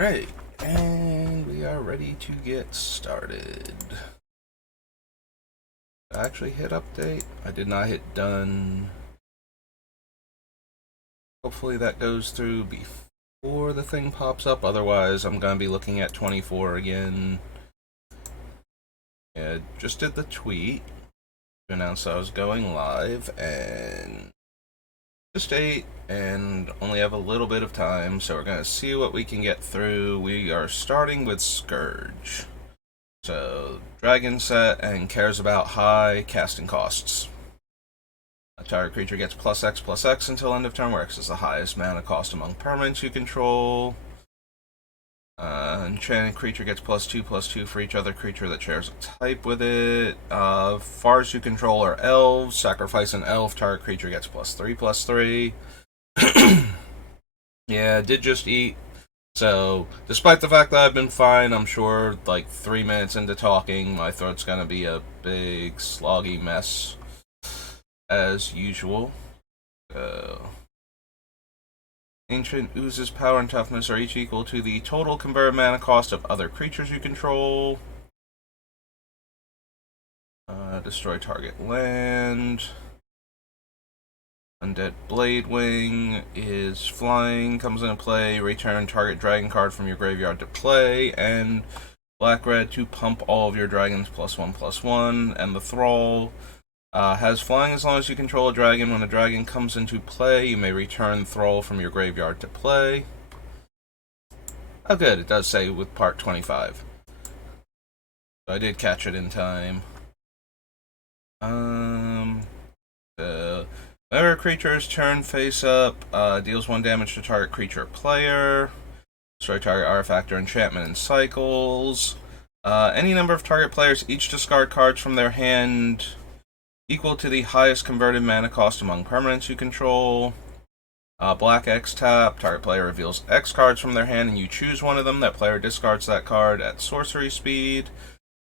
Right, and we are ready to get started. I actually hit update. I did not hit done. Hopefully that goes through before the thing pops up. Otherwise, I'm going to be looking at 24 again. Yeah, just did the tweet to announce I was going live, and just ate, and only have a little bit of time, so we're going to see what we can get through. We are starting with Scourge. So, Dragon set and cares about high casting costs. A target creature gets +X/+X until end of turn, where X is the highest mana cost among permanents you control. Enchanted creature gets +2/+2 for each other creature that shares a type with it. Fars you control are elves. Sacrifice an elf, target creature gets +3/+3. Yeah, did just eat. So, despite the fact that I've been fine, I'm sure, like, 3 minutes into talking, my throat's gonna be a big, sloggy mess, as usual. Ancient Ooze's power and toughness are each equal to the total converted mana cost of other creatures you control. Destroy target land. Undead Bladewing is flying, comes into play, return target dragon card from your graveyard to play, and black-red to pump all of your dragons +1/+1, and the Thrall has flying as long as you control a dragon. When a dragon comes into play, you may return Thrall from your graveyard to play. Oh good, it does say with part 25. So I did catch it in time. Whenever a creature is turned face up, deals 1 damage to target creature player. Destroy target artifact or enchantment in cycles. Any number of target players each discard cards from their hand equal to the highest converted mana cost among permanents you control. Black X tap. Target player reveals X cards from their hand and you choose one of them. That player discards that card at sorcery speed.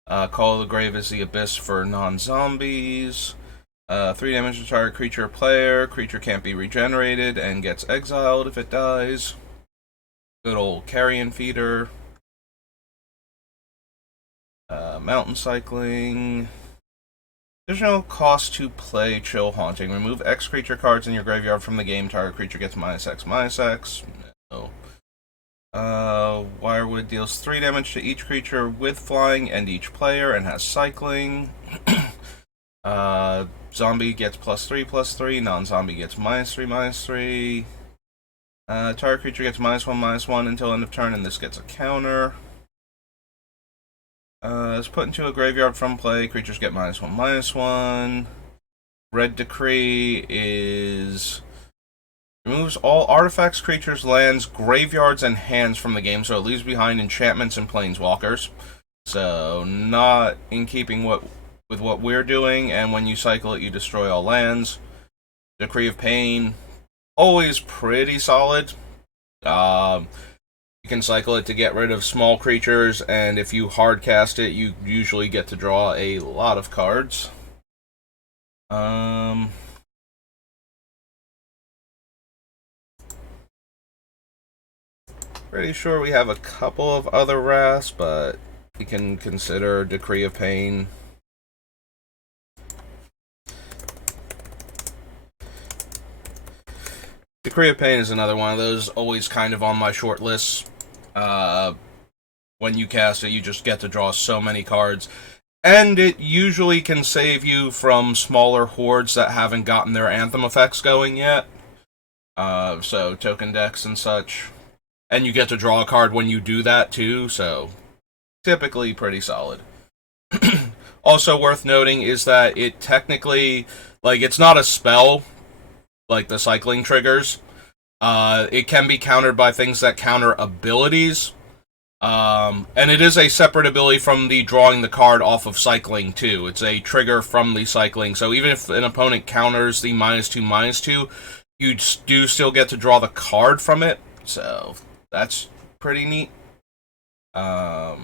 Call of the Grave is the Abyss for non-zombies. 3 damage to target creature or player. Creature can't be regenerated and gets exiled if it dies. Good old carrion feeder. Mountain cycling. Additional cost to play Chill Haunting. Remove X creature cards in your graveyard from the game. Target creature gets -X/-X. No. Wirewood deals 3 damage to each creature with flying and each player and has cycling. Zombie gets +3/+3. Non-zombie gets -3/-3. Target creature gets -1/-1 until end of turn, and this gets a counter. Is put into a graveyard from play. Creatures get -1/-1. Red Decree is removes all artifacts, creatures, lands, graveyards, and hands from the game, so it leaves behind enchantments and planeswalkers. So not in keeping with what we're doing, and when you cycle it, you destroy all lands. Decree of Pain, always pretty solid. You can cycle it to get rid of small creatures, and if you hard cast it, you usually get to draw a lot of cards. Pretty sure we have a couple of other wraths, but we can consider Decree of Pain. Decree of Pain is another one of those, always kind of on my short list. When you cast it, you just get to draw so many cards. And it usually can save you from smaller hordes that haven't gotten their Anthem effects going yet. So, token decks and such. And you get to draw a card when you do that, too, so typically pretty solid. Also worth noting is that it technically, like, it's not a spell, like the cycling triggers. It can be countered by things that counter abilities. And it is a separate ability from the drawing the card off of cycling, too. It's a trigger from the cycling. So even if an opponent counters the -2/-2, you do still get to draw the card from it. So that's pretty neat. But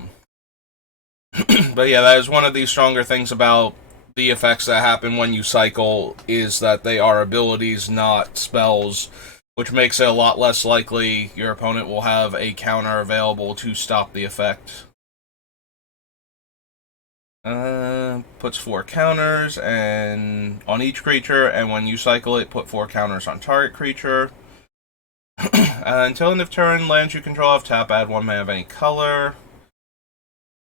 yeah, that is one of the stronger things about the effects that happen when you cycle, is that they are abilities, not spells. which makes it a lot less likely your opponent will have a counter available to stop the effect. Puts 4 counters and on each creature, and when you cycle it, put 4 counters on target creature. Until end of turn, lands you control have tap, add 1 mana of any color.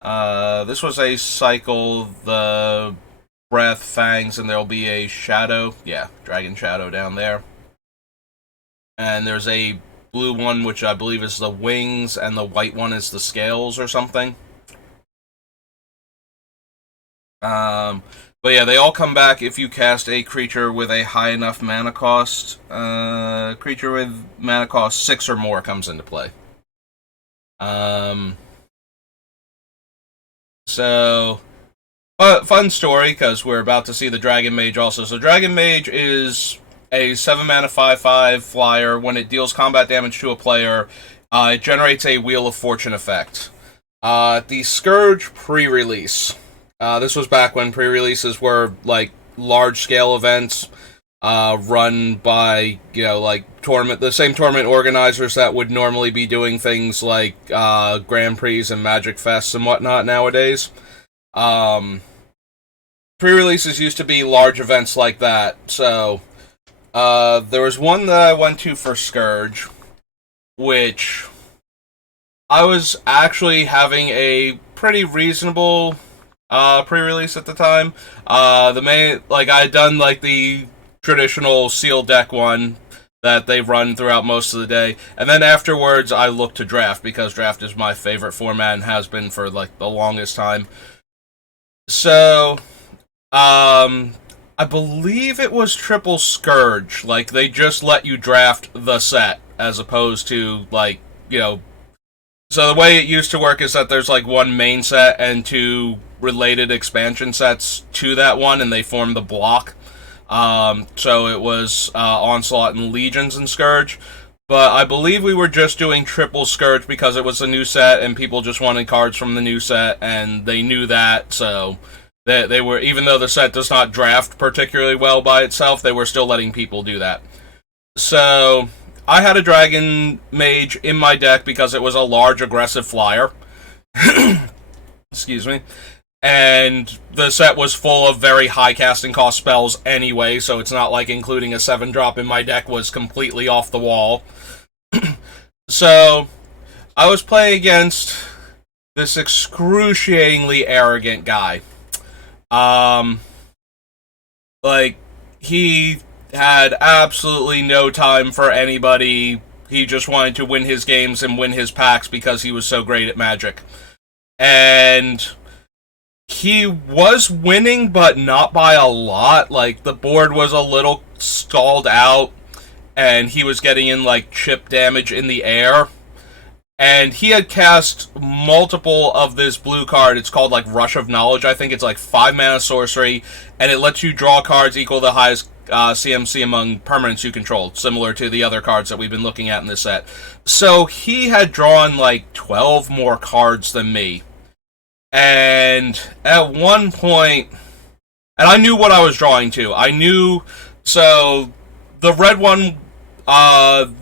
This was a cycle, the Breath, Fangs, and there'll be a Shadow. Yeah, Dragon Shadow down there. And there's a blue one, which I believe is the Wings, and the white one is the Scales or something. But yeah, they all come back if you cast a creature with a high enough mana cost. Creature with mana cost 6 or more comes into play. So, fun story, because we're about to see the Dragon Mage also. So Dragon Mage is a 7 mana 5/5 flyer. When it deals combat damage to a player, it generates a Wheel of Fortune effect. The Scourge pre-release. This was back when pre-releases were, like, large-scale events run by, like, the same tournament organizers that would normally be doing things like Grand Prix and Magic Fests and whatnot nowadays. Pre-releases used to be large events like that, so there was one that I went to for Scourge, which I was actually having a pretty reasonable pre-release at the time. I had done like the traditional sealed deck one that they run throughout most of the day, and then afterwards I looked to draft, because draft is my favorite format and has been for like the longest time. So, I believe it was Triple Scourge. Like, they just let you draft the set as opposed to like, so the way it used to work is that there's like one main set and 2 related expansion sets to that one, and they form the block. So it was Onslaught and Legions and Scourge. But I believe we were just doing Triple Scourge because it was a new set and people just wanted cards from the new set, and they knew that, so they were, even though the set does not draft particularly well by itself, they were still letting people do that. So I had a Dragon Mage in my deck because it was a large aggressive flyer. Excuse me. And the set was full of very high casting cost spells anyway, so it's not like including a 7-drop in my deck was completely off the wall. So I was playing against this excruciatingly arrogant guy. He had absolutely no time for anybody. He just wanted to win his games and win his packs because he was so great at Magic. And he was winning, but not by a lot. Like, the board was a little stalled out, and he was getting in, like, chip damage in the air. And he had cast multiple of this blue card. It's called, like, Rush of Knowledge. I think it's, like, 5 mana sorcery, and it lets you draw cards equal to the highest CMC among permanents you control, similar to the other cards that we've been looking at in this set. So he had drawn, like, 12 more cards than me. And at one point, and I knew what I was drawing to. I knew, so the red one,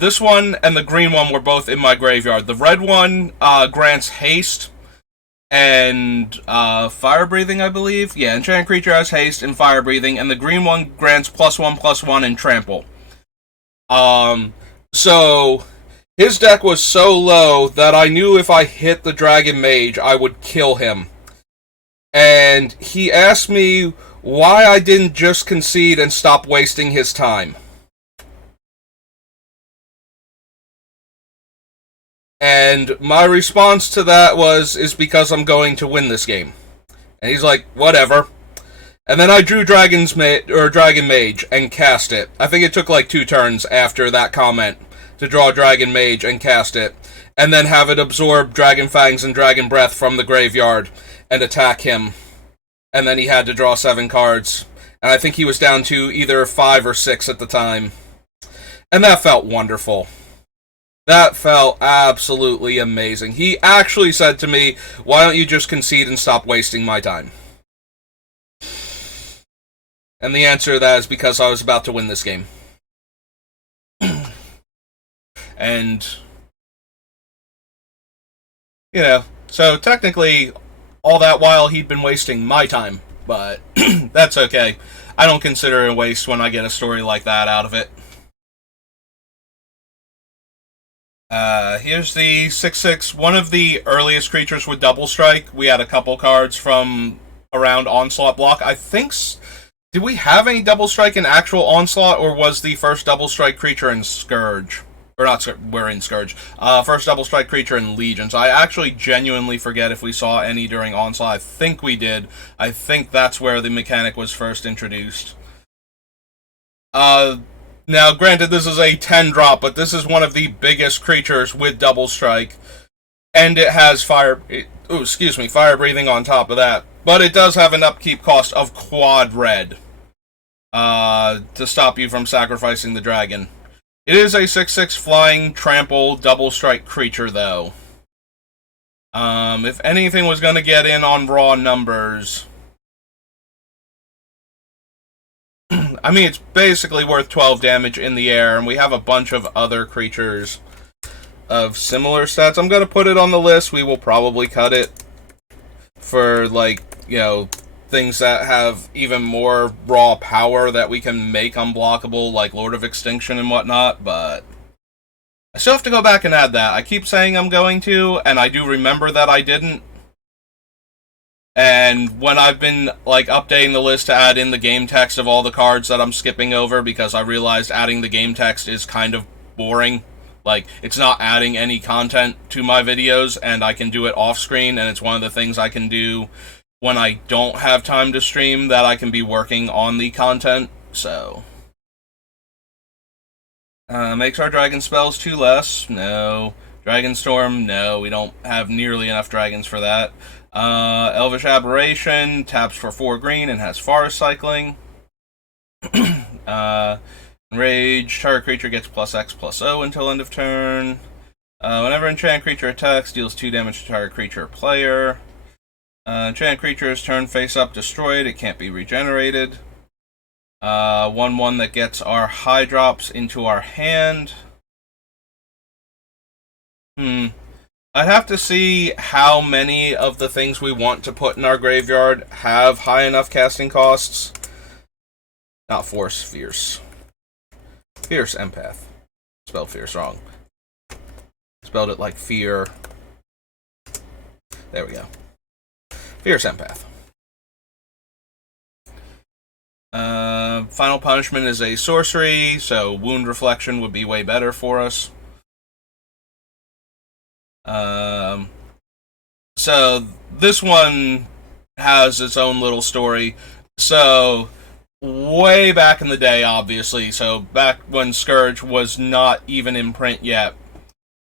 this one and the green one were both in my graveyard. The red one grants haste and fire breathing, I believe. Yeah, enchanted creature has haste and fire breathing, and the green one grants +1/+1 and trample. So his deck was so low that I knew if I hit the Dragon Mage, I would kill him. And he asked me why I didn't just concede and stop wasting his time. And my response to that is because I'm going to win this game. And he's like, whatever. And then I drew Dragon Mage and cast it. I think it took like 2 turns after that comment to draw Dragon Mage and cast it, and then have it absorb Dragon Fangs and Dragon Breath from the graveyard and attack him. And then he had to draw 7 cards, and I think he was down to either 5 or 6 at the time. And that felt wonderful. That felt absolutely amazing. He actually said to me, why don't you just concede and stop wasting my time? And the answer to that is because I was about to win this game. And, so technically, all that while he'd been wasting my time, but that's okay. I don't consider it a waste when I get a story like that out of it. Here's the 6/6, one of the earliest creatures with double strike. We had a couple cards from around Onslaught block. I think. Did we have any double strike in actual Onslaught, or was the first double strike creature in Scourge? Or not, we're in Scourge. First double strike creature in Legions. I actually genuinely forget if we saw any during Onslaught. I think we did. I think that's where the mechanic was first introduced. Now, granted, this is a 10 drop, but this is one of the biggest creatures with double strike. And it has fire breathing on top of that. But it does have an upkeep cost of quad red. To stop you from sacrificing the dragon. It is a 6/6 flying trample double strike creature, though. If anything was going to get in on raw numbers, I mean, it's basically worth 12 damage in the air, and we have a bunch of other creatures of similar stats. I'm going to put it on the list. We will probably cut it for, things that have even more raw power that we can make unblockable, like Lord of Extinction and whatnot, but I still have to go back and add that. I keep saying I'm going to, and I do remember that I didn't. And when I've been, updating the list to add in the game text of all the cards that I'm skipping over, because I realized adding the game text is kind of boring. It's not adding any content to my videos, and I can do it off-screen, and it's one of the things I can do when I don't have time to stream, that I can be working on the content, so. Makes our dragon spells 2 less. No. Dragon Storm, no. We don't have nearly enough dragons for that. Elvish Aberration, taps for 4 green and has forest cycling. Rage, target creature gets +X/+O until end of turn. Whenever enchant creature attacks, deals 2 damage to target creature or player. Enchant creature's turn face up destroyed. It can't be regenerated. 1/1 that gets our high drops into our hand. I'd have to see how many of the things we want to put in our graveyard have high enough casting costs. Not Force, Fierce. Fierce Empath. Spelled Fierce wrong. Spelled it like fear. There we go. Fierce Empath. Final Punishment is a sorcery, so Wound Reflection would be way better for us. So this one has its own little story. So way back in the day, obviously, so back when Scourge was not even in print yet,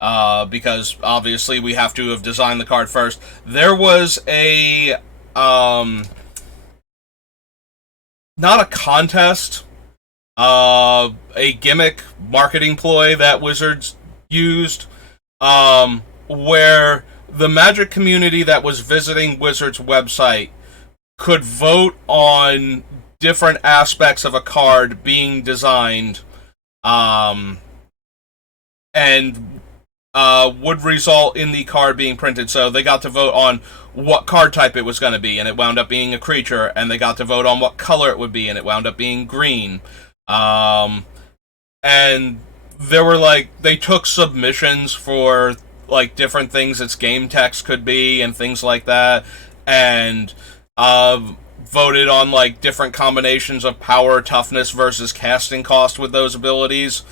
because obviously we have to have designed the card first, there was a not a contest, a gimmick marketing ploy that Wizards used, where the Magic community that was visiting Wizards' website could vote on different aspects of a card being designed, and would result in the card being printed. So they got to vote on what card type it was going to be, and it wound up being a creature, and they got to vote on what color it would be, and it wound up being green. And there were, they took submissions for, different things its game text could be, and things like that, and, voted on, different combinations of power, toughness versus casting cost with those abilities.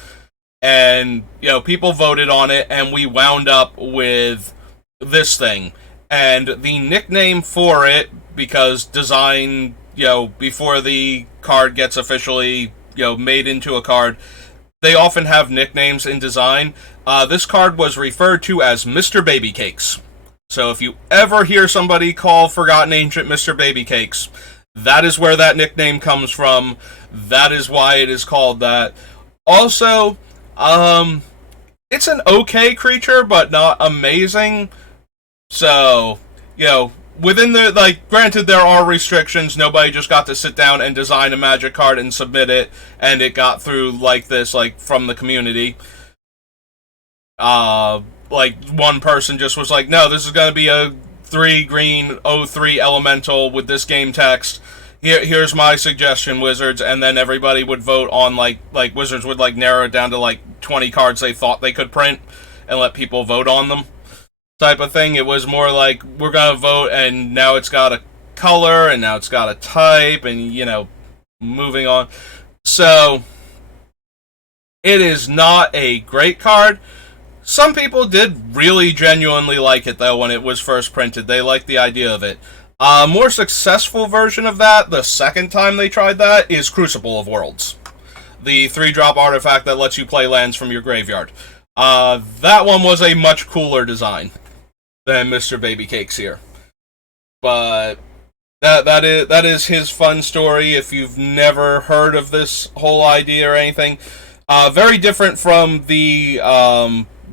And, people voted on it, and we wound up with this thing. And the nickname for it, because design, before the card gets officially, made into a card, they often have nicknames in design. This card was referred to as Mr. Baby Cakes. So if you ever hear somebody call Forgotten Ancient Mr. Baby Cakes, that is where that nickname comes from. That is why it is called that. Also, it's an okay creature, but not amazing. So, within the, granted there are restrictions, nobody just got to sit down and design a Magic card and submit it, and it got through this, from the community. Like one person just was like, no, this is going to be a 3 green O3 elemental with this game text. Here's my suggestion, Wizards, and then everybody would vote on like Wizards would like narrow it down to like 20 cards they thought they could print and let people vote on them, type of thing. It was more like, we're gonna vote, and now it's got a color, and now it's got a type, and moving on. So it is not a great card. Some people did really genuinely like it, though, when it was first printed. They liked the idea of it. A more successful version of that, the second time they tried that, is Crucible of Worlds. The 3-drop artifact that lets you play lands from your graveyard. That one was a much cooler design than Mr. Baby Cakes here. But that is his fun story. If you've never heard of this whole idea or anything, very different from the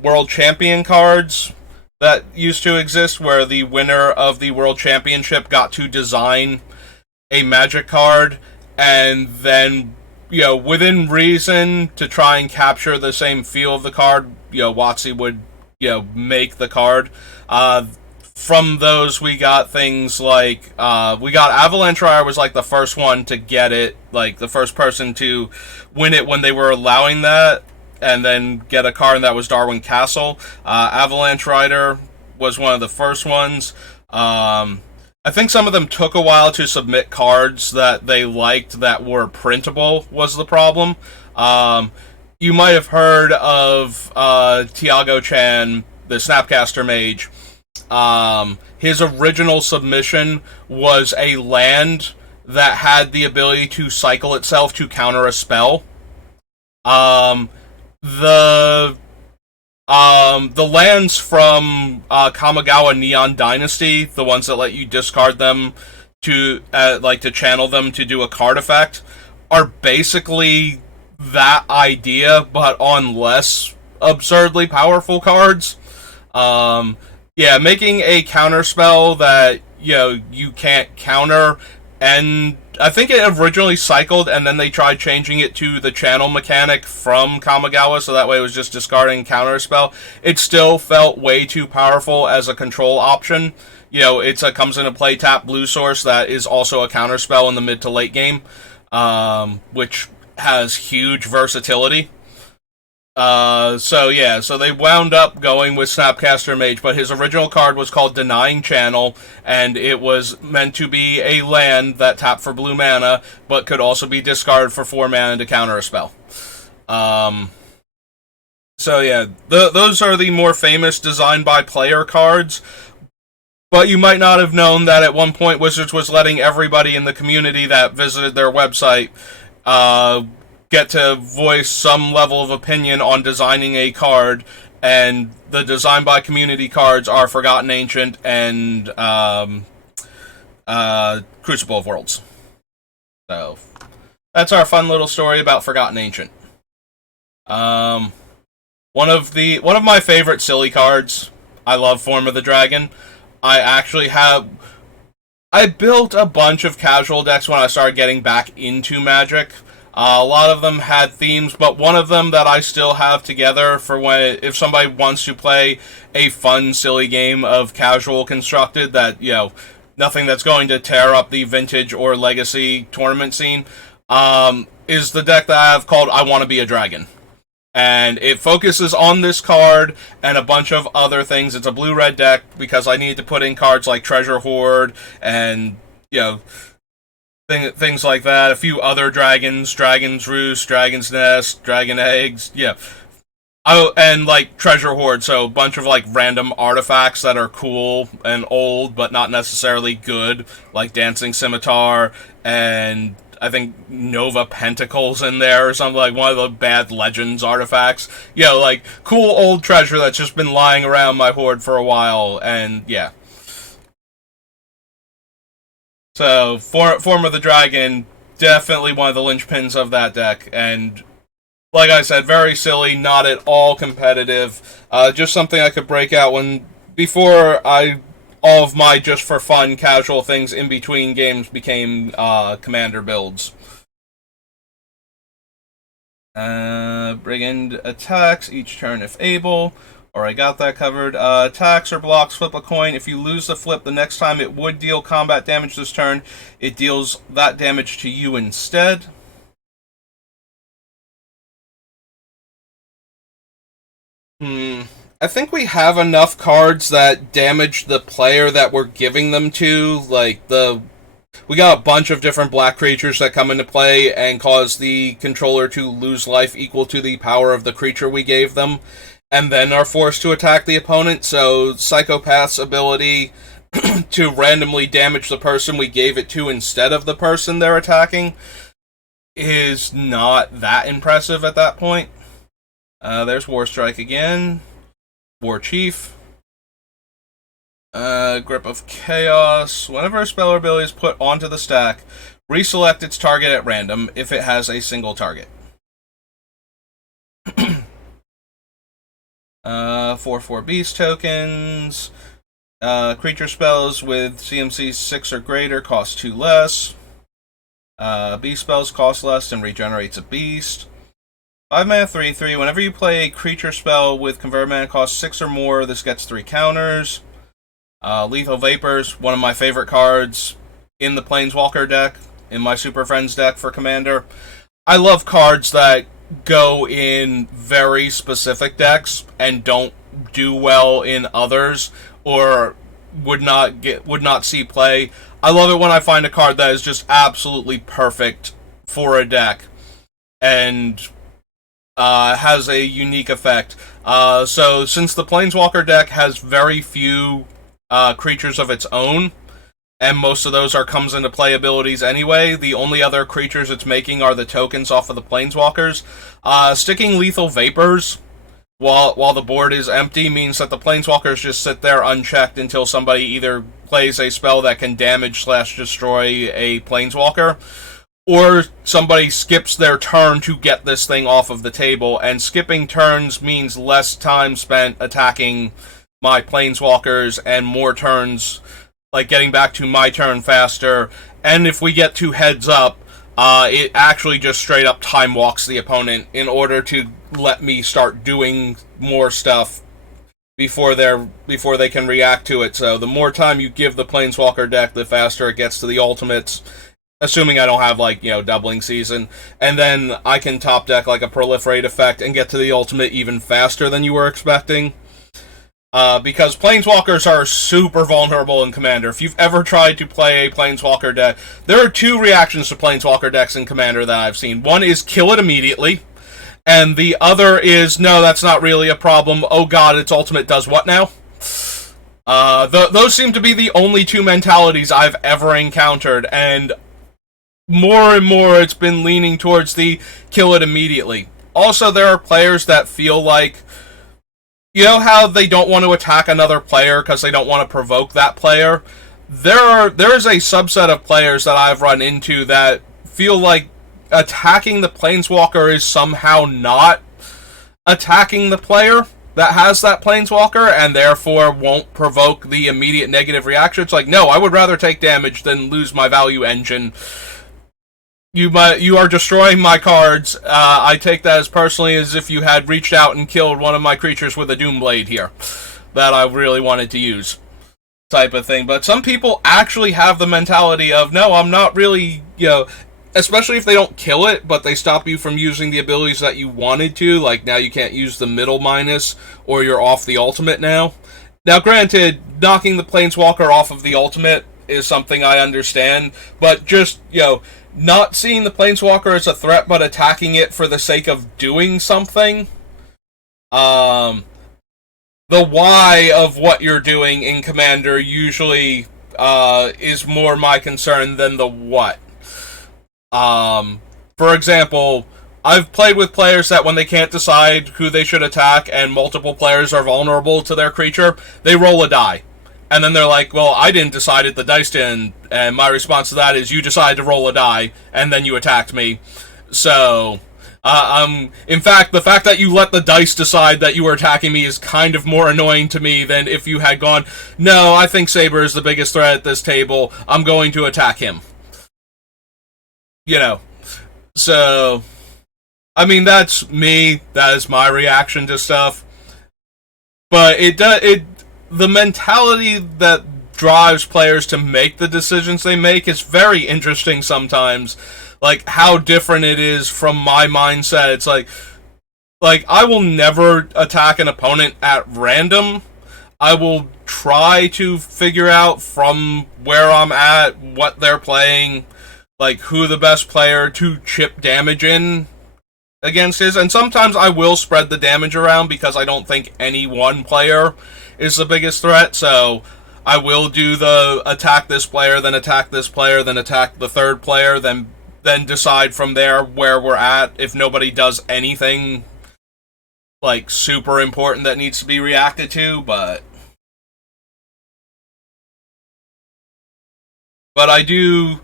World Champion cards that used to exist, where the winner of the World Championship got to design a Magic card, and then, within reason, to try and capture the same feel of the card, WotC would, make the card. From those, we got things like, we got Avalanche Rider was like the first one to get it, like the first person to win it when they were allowing that, and then get a card that was Darwin Castle. Avalanche Rider was one of the first ones. I think some of them took a while to submit cards that they liked that were printable, was the problem. You might have heard of Tiago Chan, the Snapcaster Mage. His original submission was a land that had the ability to cycle itself to counter a spell. The lands from Kamigawa Neon Dynasty, the ones that let you discard them to to channel them to do a card effect, are basically that idea, but on less absurdly powerful cards. Making a counter spell that you can't counter, and I think it originally cycled, and then they tried changing it to the channel mechanic from Kamigawa, so that way it was just discarding counterspell. It still felt way too powerful as a control option. It comes into play, tap blue source that is also a counterspell in the mid to late game, which has huge versatility. So they wound up going with Snapcaster Mage, but his original card was called Denying Channel, and it was meant to be a land that tapped for blue mana, but could also be discarded for 4 mana to counter a spell. Those are the more famous design by player cards, but you might not have known that at one point Wizards was letting everybody in the community that visited their website, get to voice some level of opinion on designing a card, and the design by community cards are Forgotten Ancient and Crucible of Worlds. So that's our fun little story about Forgotten Ancient. One of my favorite silly cards. I love Form of the Dragon. I built a bunch of casual decks when I started getting back into Magic. A lot of them had themes, but one of them that I still have together for if somebody wants to play a fun, silly game of casual constructed that, nothing that's going to tear up the Vintage or Legacy tournament scene, is the deck that I have called I Want to Be a Dragon. And it focuses on this card and a bunch of other things. It's a blue-red deck because I need to put in cards like Treasure Hoard and, things like that. A few other dragons, Dragon's Roost, Dragon's Nest, Dragon Eggs, and Treasure Hoard, so a bunch of random artifacts that are cool and old but not necessarily good, like Dancing Scimitar, and I think Nova Pentacles in there or something, one of the bad Legends artifacts. Cool old treasure that's just been lying around my hoard for a while, and yeah. So, Form of the Dragon, definitely one of the linchpins of that deck, and like I said, very silly, not at all competitive, just something I could break out before all of my just for fun casual things in between games became commander builds. Brigand attacks each turn if able. Alright, got that covered. Attacks or blocks, flip a coin. If you lose the flip, the next time it would deal combat damage this turn, it deals that damage to you instead. I think we have enough cards that damage the player that we're giving them to. We got a bunch of different black creatures that come into play and cause the controller to lose life equal to the power of the creature we gave them, and then are forced to attack the opponent. So Psychopath's ability to randomly damage the person we gave it to instead of the person they're attacking is not that impressive at that point. There's War Strike again. War Chief. Grip of Chaos. Whenever a spell or ability is put onto the stack, reselect its target at random if it has a single target. 4/4 Beast tokens. Creature spells with CMC 6 or greater cost 2 less. Beast spells cost less and regenerates a beast. 5 mana 3/3. Whenever you play a creature spell with convert mana cost 6 or more, this gets 3 counters. Lethal Vapors, one of my favorite cards in the Planeswalker deck, in my Super Friends deck for Commander. I love cards that go in very specific decks and don't do well in others, or would not see play. I love it when I find a card that is just absolutely perfect for a deck and has a unique effect. So since the Planeswalker deck has very few creatures of its own, and most of those are comes into play abilities anyway, the only other creatures it's making are the tokens off of the Planeswalkers. Sticking Lethal Vapors while the board is empty means that the Planeswalkers just sit there unchecked until somebody either plays a spell that can damage/destroy a Planeswalker, or somebody skips their turn to get this thing off of the table, and skipping turns means less time spent attacking my Planeswalkers and more turns, like getting back to my turn faster. And if we get 2 heads up, it actually just straight up time walks the opponent in order to let me start doing more stuff before they can react to it. So the more time you give the Planeswalker deck, the faster it gets to the ultimates. Assuming I don't have, doubling season. And then I can top deck, a proliferate effect and get to the ultimate even faster than you were expecting. Because Planeswalkers are super vulnerable in Commander. If you've ever tried to play a Planeswalker deck, there are 2 reactions to Planeswalker decks in Commander that I've seen. One is kill it immediately, and the other is, no, that's not really a problem. Oh god, its ultimate does what now? Those seem to be the only 2 mentalities I've ever encountered, and more and more it's been leaning towards the kill it immediately. Also, there are players that feel like, you know how they don't want to attack another player because they don't want to provoke that player? There is a subset of players that I've run into that feel like attacking the Planeswalker is somehow not attacking the player that has that Planeswalker, and therefore won't provoke the immediate negative reaction. It's like, no, I would rather take damage than lose my value engine. You are destroying my cards. I take that as personally as if you had reached out and killed one of my creatures with a Doomblade here that I really wanted to use, type of thing. But some people actually have the mentality of, no, I'm not really, especially if they don't kill it, but they stop you from using the abilities that you wanted to, like now you can't use the middle minus, or you're off the ultimate now. Now, granted, knocking the Planeswalker off of the ultimate is something I understand, but just, not seeing the Planeswalker as a threat, but attacking it for the sake of doing something. The why of what you're doing in Commander usually is more my concern than the what. For example, I've played with players that when they can't decide who they should attack and multiple players are vulnerable to their creature, they roll a die. And then they're like, well, I didn't decide it, the dice didn't. And my response to that is, you decided to roll a die, and then you attacked me. So, in fact, the fact that you let the dice decide that you were attacking me is kind of more annoying to me than if you had gone, no, I think Saber is the biggest threat at this table, I'm going to attack him. So, I mean, that's me, that is my reaction to stuff. But the mentality that drives players to make the decisions they make is very interesting sometimes. Like how different it is from my mindset. It's like I will never attack an opponent at random. I will try to figure out from where I'm at, what they're playing, like who the best player to chip damage in against is. And sometimes I will spread the damage around because I don't think any one player is the biggest threat. So I will do the attack this player, then attack this player, then attack the third player, then decide from there where we're at if nobody does anything like super important that needs to be reacted to. But I do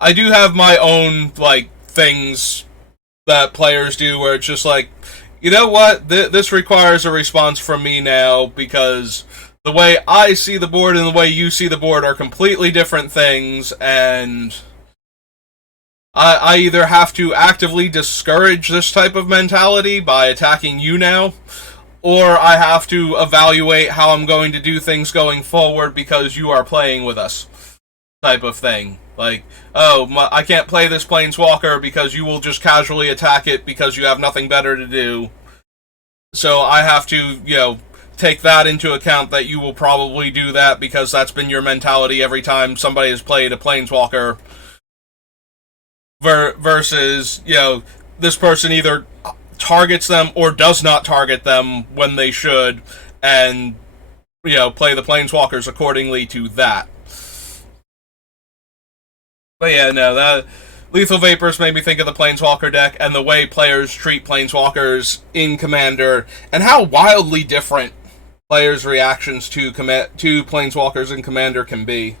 have my own like things that players do where it's just like, you know what, this requires a response from me now because the way I see the board and the way you see the board are completely different things, and I either have to actively discourage this type of mentality by attacking you now, or I have to evaluate how I'm going to do things going forward because you are playing with us, type of thing. Like, oh, I can't play this Planeswalker because you will just casually attack it because you have nothing better to do. So I have to, take that into account that you will probably do that because that's been your mentality every time somebody has played a Planeswalker. Versus, this person either targets them or does not target them when they should, and, play the Planeswalkers accordingly to that. But yeah, no, that Lethal Vapors made me think of the Planeswalker deck and the way players treat Planeswalkers in Commander, and how wildly different players' reactions to Planeswalkers in Commander can be.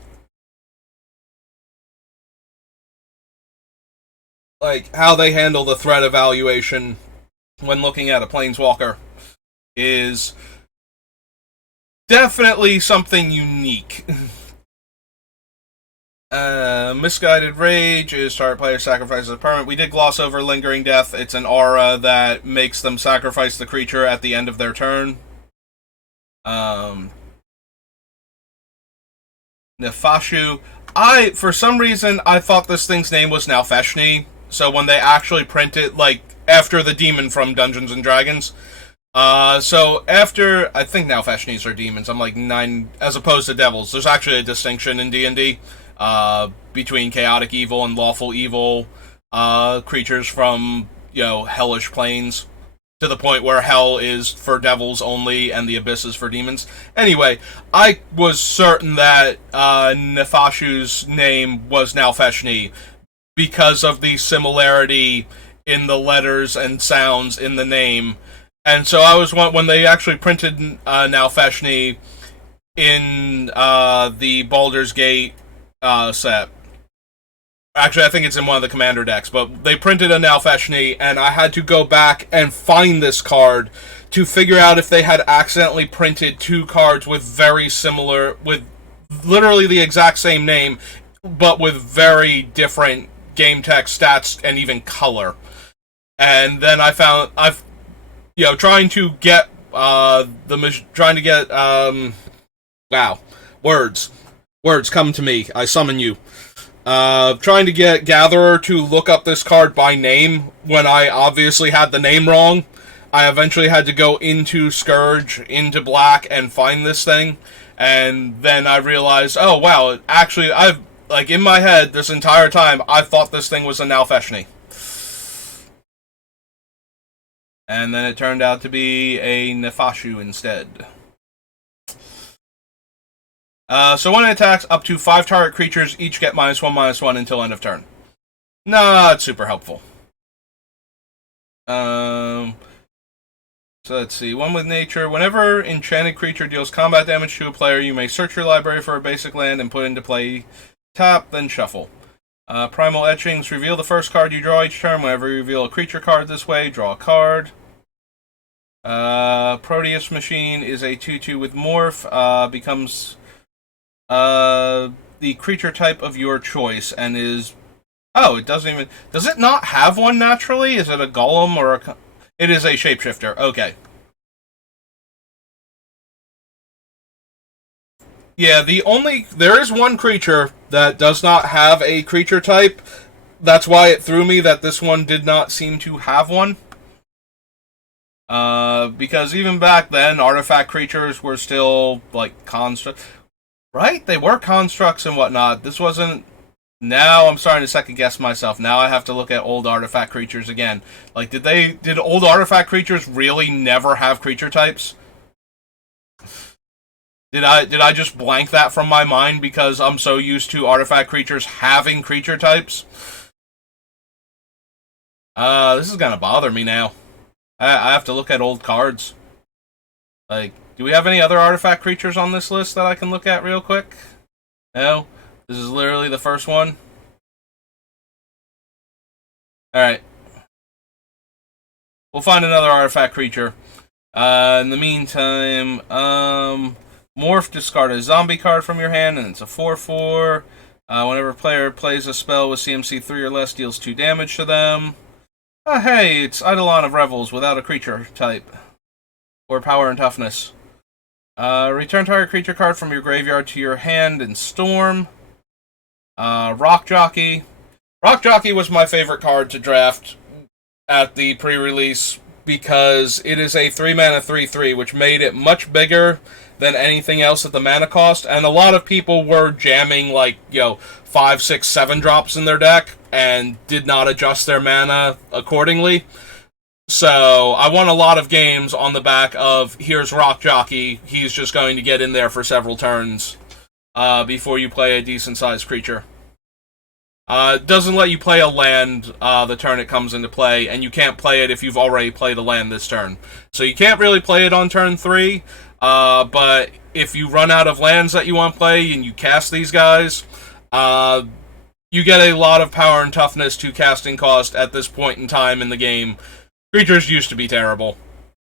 Like, how they handle the threat evaluation when looking at a Planeswalker is definitely something unique. Misguided Rage is target player sacrifices a permanent. We did gloss over Lingering Death. It's an aura that makes them sacrifice the creature at the end of their turn. Nefashu. For some reason, I thought this thing's name was Nalfeshni. So when they actually print it, like, after the demon from Dungeons and Dragons. So after, I think Nalfeshnis are demons. I'm like 9, as opposed to devils. There's actually a distinction in D&D. Between chaotic evil and lawful evil creatures from, hellish planes, to the point where hell is for devils only and the abyss is for demons. Anyway, I was certain that Nefashu's name was Nalfeshni because of the similarity in the letters and sounds in the name. And so I was when they actually printed Nalfeshni in the Baldur's Gate set. Actually, I think it's in one of the Commander decks, but they printed a Nalfeshni, and I had to go back and find this card to figure out if they had accidentally printed two cards with literally the exact same name, but with very different game text, stats, and even color. And then trying to get wow, words come to me. I summon you. Trying to get Gatherer to look up this card by name when I obviously had the name wrong. I eventually had to go into Scourge, into Black, and find this thing. And then I realized, oh wow, actually, in my head, this entire time, I thought this thing was a Nalfeshni. And then it turned out to be a Nefashu instead. So when it attacks, up to 5 target creatures each get -1/-1 until end of turn. Not super helpful. So let's see. One with nature. Whenever enchanted creature deals combat damage to a player, you may search your library for a basic land and put into play. Tap, then shuffle. Primal Etchings. Reveal the first card you draw each turn. Whenever you reveal a creature card this way, draw a card. Proteus Machine is a 2/2 with Morph. Becomes the creature type of your choice and is... Oh, it doesn't even... Does it not have one naturally? Is it a golem or a... It is a shapeshifter. Okay. Yeah, there is one creature that does not have a creature type. That's why it threw me that this one did not seem to have one. Because even back then, artifact creatures were still like constructs, right? They were constructs and whatnot. This wasn't. Now I'm starting to second guess myself. Now I have to look at old artifact creatures again. Like, did old artifact creatures really never have creature types? Did I just blank that from my mind because I'm so used to artifact creatures having creature types? This is gonna bother me now. I have to look at old cards. Like, do we have any other artifact creatures on this list that I can look at real quick? No? This is literally the first one? Alright. We'll find another artifact creature. In the meantime, Morph, discard a zombie card from your hand, and it's a 4/4. Whenever a player plays a spell with CMC 3 or less, deals 2 damage to them. Hey, it's Eidolon of Revels without a creature type. Or power and toughness. Return target creature card from your graveyard to your hand in Storm. Rock Jockey. Rock Jockey was my favorite card to draft at the pre-release because it is a 3-mana 3/3, which made it much bigger than anything else at the mana cost, and a lot of people were jamming, like, 5, 6, 7 drops in their deck and did not adjust their mana accordingly. So I won a lot of games on the back of, here's Rock Jockey, he's just going to get in there for several turns before you play a decent-sized creature. It doesn't let you play a land the turn it comes into play, and you can't play it if you've already played a land this turn. So you can't really play it on turn 3, but if you run out of lands that you want to play and you cast these guys, you get a lot of power and toughness to casting cost at this point in time in the game. Creatures used to be terrible.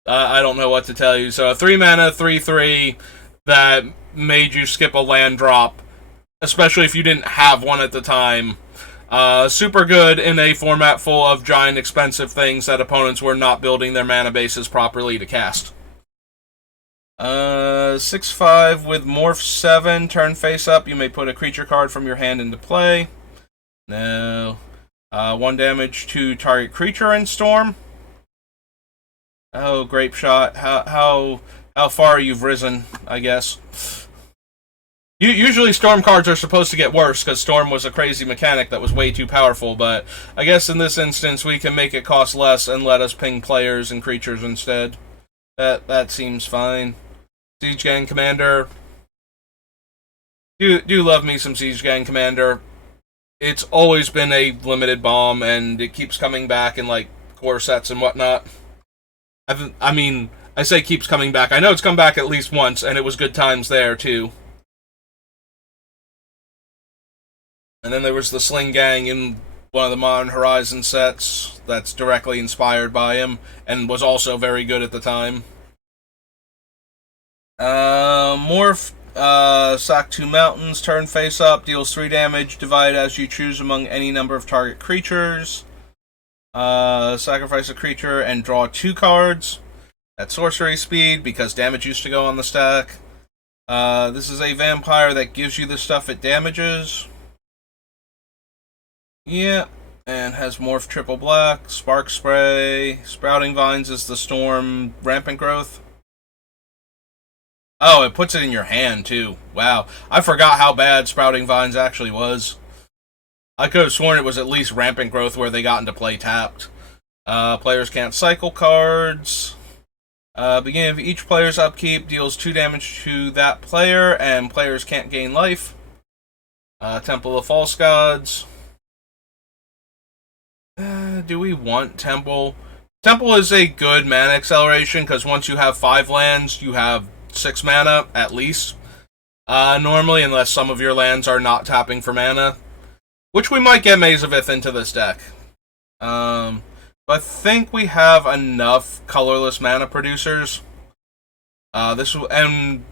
I don't know what to tell you. So a 3-mana 3/3 that made you skip a land drop, especially if you didn't have one at the time. Super good in a format full of giant expensive things that opponents were not building their mana bases properly to cast. 6/5 with Morph 7, turn face up, you may put a creature card from your hand into play. No. 1 damage to target creature in Storm. Oh, Grape Shot. How far you've risen, I guess. Usually Storm cards are supposed to get worse, because Storm was a crazy mechanic that was way too powerful, but I guess in this instance we can make it cost less and let us ping players and creatures instead. That seems fine. Siege Gang Commander. Do love me some Siege Gang Commander. It's always been a limited bomb, and it keeps coming back in, like, core sets and whatnot. I say keeps coming back. I know it's come back at least once, and it was good times there, too. And then there was the Sling Gang in one of the Modern Horizon sets that's directly inspired by him, and was also very good at the time. Morph, sack 2 mountains, turn face up, deals 3 damage, divide as you choose among any number of target creatures. Sacrifice a creature and draw 2 cards at sorcery speed, because damage used to go on the stack. This is a vampire that gives you the stuff it damages. Yeah, and has Morph triple black, Spark Spray, Sprouting Vines is the Storm Rampant Growth. Oh, it puts it in your hand, too. Wow. I forgot how bad Sprouting Vines actually was. I could have sworn it was at least Rampant Growth where they got into play tapped. Players can't cycle cards. Beginning of each player's upkeep deals 2 damage to that player, and players can't gain life. Temple of False Gods. Do we want Temple? Temple is a good mana acceleration, because once you have 5 lands, you have 6 mana, at least. Normally, unless some of your lands are not tapping for mana. Which we might get Maze of Ith into this deck. But I think we have enough colorless mana producers. And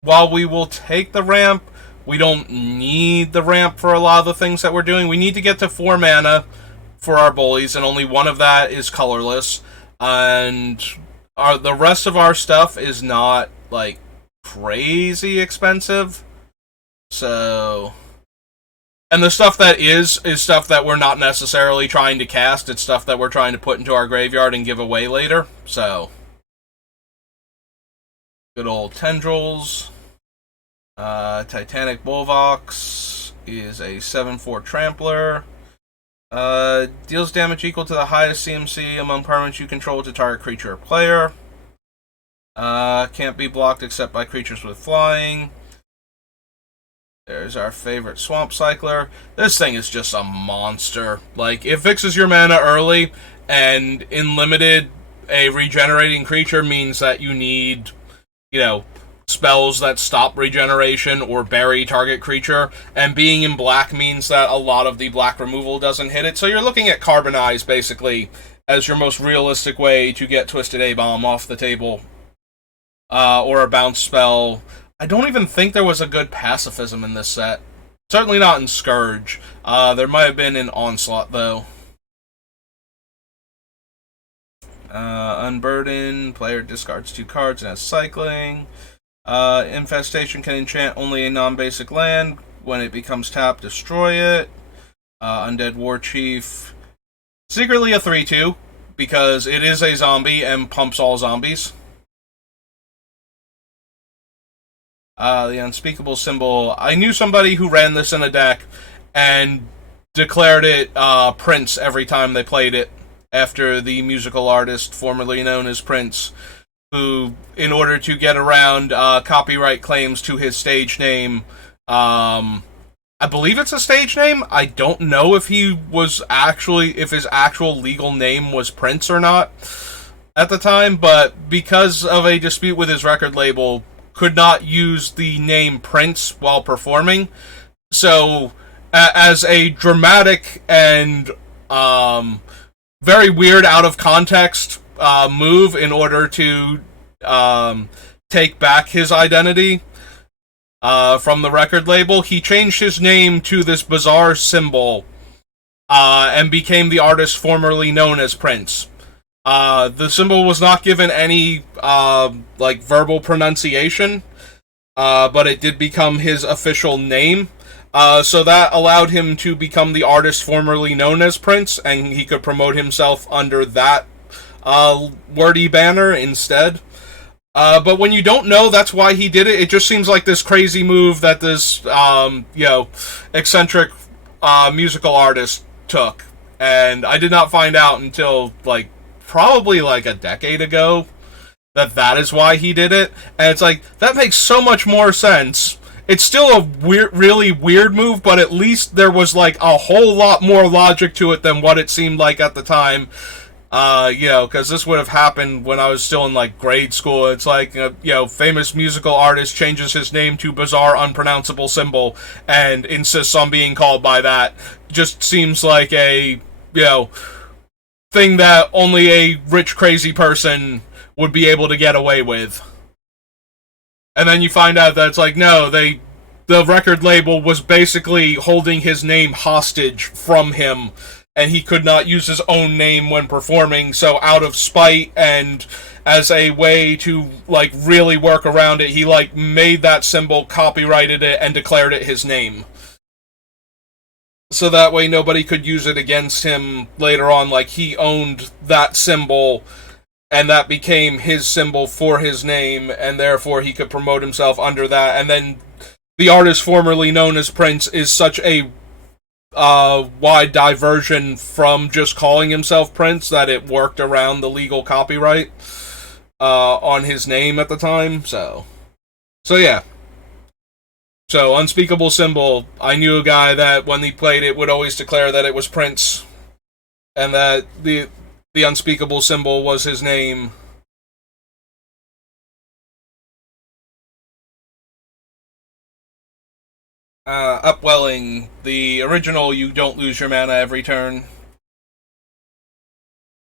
while we will take the ramp, we don't need the ramp for a lot of the things that we're doing. We need to get to 4 mana for our bullies, and only one of that is colorless. And the rest of our stuff is not, like, crazy expensive. So, and the stuff that is stuff that we're not necessarily trying to cast. It's stuff that we're trying to put into our graveyard and give away later. So, good old Tendrils. Titanic Bullvox is a 7/4 trampler. Deals damage equal to the highest CMC among permanents you control to target creature or player. Can't be blocked except by creatures with flying. There's our favorite Swamp Cycler. This thing is just a monster. Like, it fixes your mana early, and in limited, a regenerating creature means that you need, spells that stop regeneration or bury target creature, and being in black means that a lot of the black removal doesn't hit it, so you're looking at Carbonize, basically, as your most realistic way to get Twisted A-Bomb off the table, or a bounce spell. I don't even think there was a good pacifism in this set. Certainly not in Scourge. There might have been in Onslaught, though. Unburden, player discards 2 cards and has cycling. Infestation can enchant only a non-basic land. When it becomes tapped, destroy it. Undead War Chief. Secretly a 3/2, because it is a zombie and pumps all zombies. The Unspeakable Symbol. I knew somebody who ran this in a deck and declared it Prince every time they played it, after the musical artist formerly known as Prince, who, in order to get around copyright claims to his stage name, I believe it's a stage name. I don't know if if his actual legal name was Prince or not at the time, but because of a dispute with his record label, could not use the name Prince while performing. So, as a dramatic and very weird, out of context move in order to take back his identity from the record label, he changed his name to this bizarre symbol and became the artist formerly known as Prince. The symbol was not given any verbal pronunciation, but it did become his official name. So that allowed him to become the artist formerly known as Prince, and he could promote himself under that wordy banner instead. But when you don't know that's why he did it, it just seems like this crazy move that this eccentric musical artist took. And I did not find out until probably a decade ago that is why he did it. And it's that makes so much more sense. It's still a really weird move, but at least there was a whole lot more logic to it than what it seemed like at the time. Because this would have happened when I was still in grade school. It's famous musical artist changes his name to bizarre, unpronounceable symbol and insists on being called by that. Just seems like a thing that only a rich, crazy person would be able to get away with. And then you find out that it's no, the record label was basically holding his name hostage from him, and he could not use his own name when performing, so out of spite and as a way to really work around it, he made that symbol, copyrighted it, and declared it his name. So that way nobody could use it against him later on, he owned that symbol, and that became his symbol for his name, and therefore he could promote himself under that. And then the artist formerly known as Prince is such a wide diversion from just calling himself Prince that it worked around the legal copyright on his name at the time. So yeah. So, Unspeakable Symbol, I knew a guy that when he played it would always declare that it was Prince, and that the Unspeakable Symbol was his name. Upwelling, the original, you don't lose your mana every turn.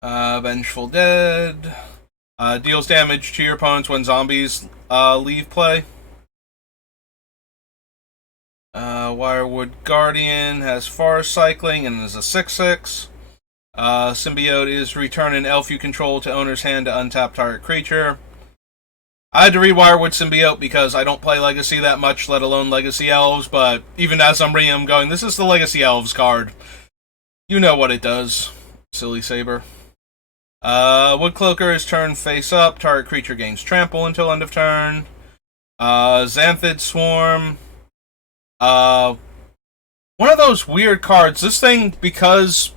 Vengeful Dead, deals damage to your opponents when zombies leave play. Wirewood Guardian has Forest Cycling and is a 6/6. Symbiote is return an elf you control to owner's hand to untap target creature. I had to rewire with Symbiote because I don't play Legacy that much, let alone Legacy Elves, but even as I'm reading, I'm going, this is the Legacy Elves card. You know what it does, silly Saber. Woodcloaker is turned face up. Target creature gains trample until end of turn. Xanthid Swarm. One of those weird cards. This thing, because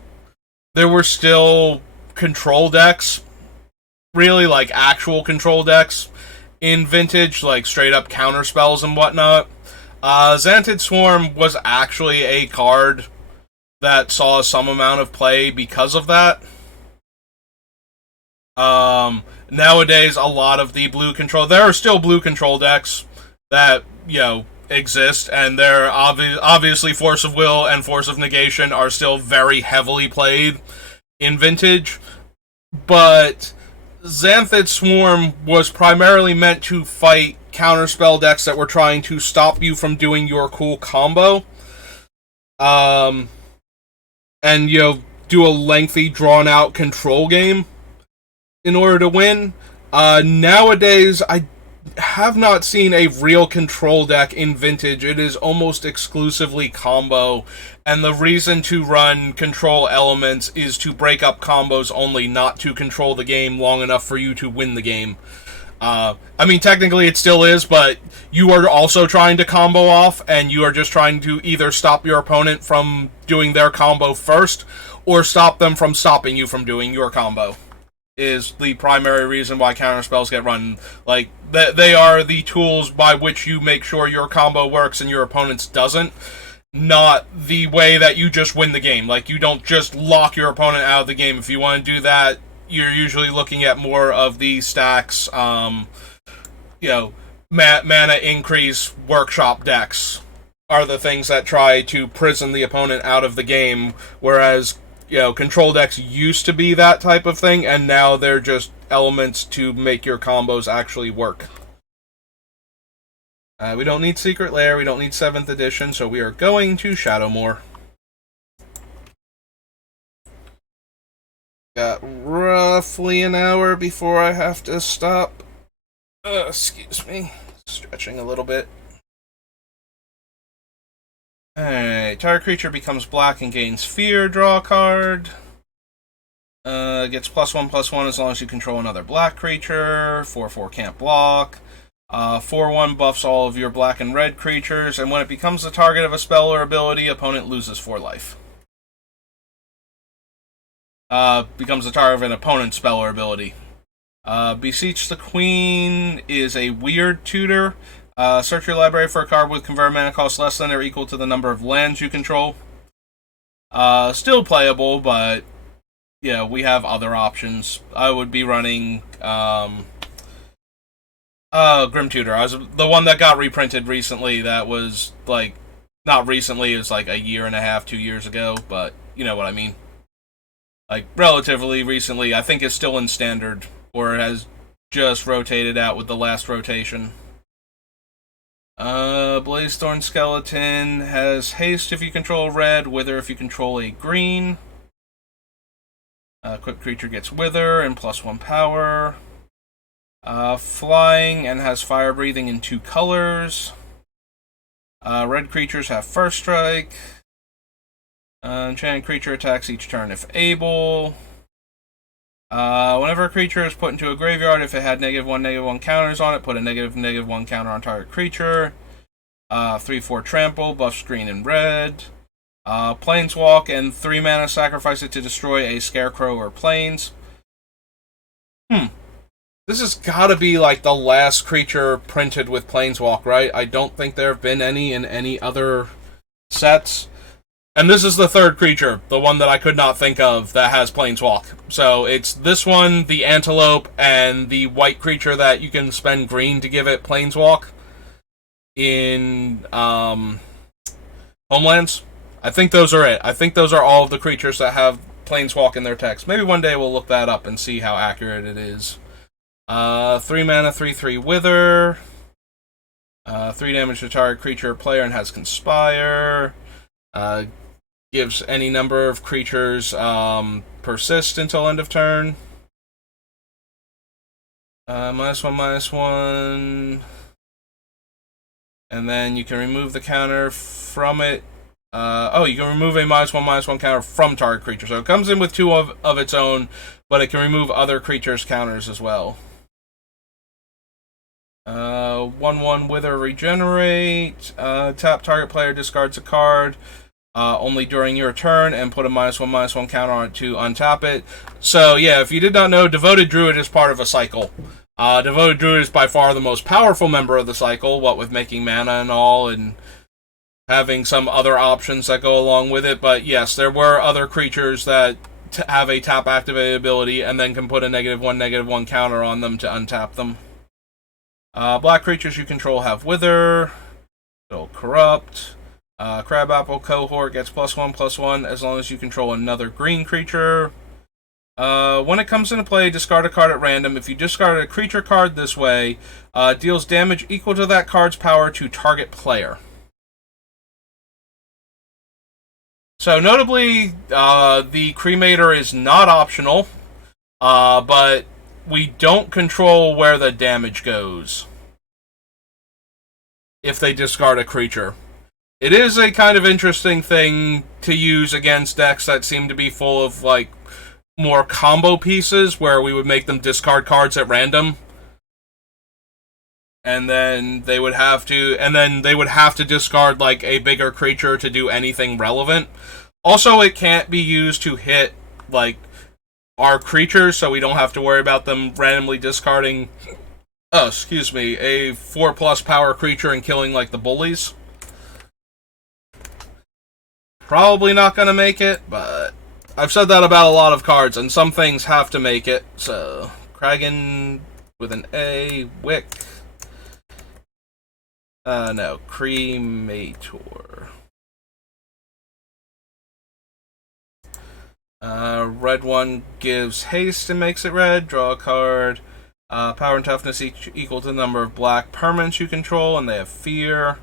there were still control decks, really like actual control decks in Vintage, like straight up counter spells and whatnot. Xanthid Swarm was actually a card that saw some amount of play because of that. Nowadays, a lot of the blue control, there are still blue control decks that, exist, and they're obviously Force of Will and Force of Negation are still very heavily played in Vintage, but Xanthid Swarm was primarily meant to fight counterspell decks that were trying to stop you from doing your cool combo, and, do a lengthy, drawn-out control game in order to win. Nowadays, I have not seen a real control deck in Vintage. It is almost exclusively combo, and the reason to run control elements is to break up combos only, not to control the game long enough for you to win the game. Technically it still is, but you are also trying to combo off, and you are just trying to either stop your opponent from doing their combo first, or stop them from stopping you from doing your combo. Is the primary reason why counterspells get run. Like, they are the tools by which you make sure your combo works and your opponent's doesn't. Not the way that you just win the game. Like, you don't just lock your opponent out of the game. If you want to do that, you're usually looking at more of the stacks, mana increase workshop decks are the things that try to prison the opponent out of the game, whereas control decks used to be that type of thing, and now they're just elements to make your combos actually work. We don't need Secret Lair, we don't need 7th edition, so we are going to Shadowmoor. Got roughly an hour before I have to stop. Excuse me. Stretching a little bit. Alright, target creature becomes black and gains fear, draw a card. Gets +1/+1 as long as you control another black creature. 4/4 can't block. 4/1 buffs all of your black and red creatures, and when it becomes the target of a spell or ability, opponent loses 4 life. Becomes the target of an opponent's spell or ability. Beseech the Queen is a weird tutor. Search your library for a card with convert mana cost less than or equal to the number of lands you control. Still playable, but we have other options. I would be running Grim Tutor. I was the one that got reprinted recently. That was not recently. It was like a year and a half, 2 years ago. But you know what I mean. Like relatively recently. I think it's still in standard, or it has just rotated out with the last rotation. Blazethorn Skeleton has haste if you control red, wither if you control a green. Quick creature gets wither and +1 power. Flying and has fire breathing in 2 colors. Red creatures have first strike. Enchanted creature attacks each turn if able. Whenever a creature is put into a graveyard, if it had -1/-1 counters on it, put a -1 counter on target creature. 3/4 trample, buffs green and red. Planeswalk, and 3 mana, sacrifice it to destroy a scarecrow or plains. This has gotta be like the last creature printed with Planeswalk, right? I don't think there have been any in any other sets. And this is the third creature, the one that I could not think of that has Planeswalk. So it's this one, the Antelope, and the white creature that you can spend green to give it Planeswalk in Homelands. I think those are it. I think those are all of the creatures that have Planeswalk in their text. Maybe one day we'll look that up and see how accurate it is. 3 mana, 3/3 Wither. 3 damage to target creature or player and has Conspire. Gives any number of creatures persist until end of turn. -1/-1. And then you can remove the counter from it. You can remove a -1/-1 counter from target creature. So it comes in with 2 of its own, but it can remove other creatures' counters as well. 1/1 Wither Regenerate. Tap target player discards a card only during your turn and put a -1/-1 counter on it to untap it. So yeah, if you did not know, Devoted Druid is part of a cycle. Devoted Druid is by far the most powerful member of the cycle, what with making mana and all, and having some other options that go along with it. But yes, there were other creatures that have a tap activated ability and then can put a -1/-1 counter on them to untap them. Black creatures you control have Wither. It'll Corrupt. Crabapple Cohort gets +1/+1 as long as you control another green creature. When it comes into play, discard a card at random. If you discard a creature card this way, deals damage equal to that card's power to target player. So notably, the Cremator is not optional, but we don't control where the damage goes if they discard a creature. It is a kind of interesting thing to use against decks that seem to be full of, like, more combo pieces where we would make them discard cards at random. And then they would have to discard, like, a bigger creature to do anything relevant. Also, it can't be used to hit, like, our creatures, so we don't have to worry about them randomly discarding, a 4+ power creature and killing, like, the Bullies. Probably not gonna make it, but I've said that about a lot of cards, and some things have to make it. So, Kragan with an A, Wick. No, Cremator. Red one gives haste and makes it red. Draw a card. Power and toughness equal to the number of black permanents you control, and they have fear.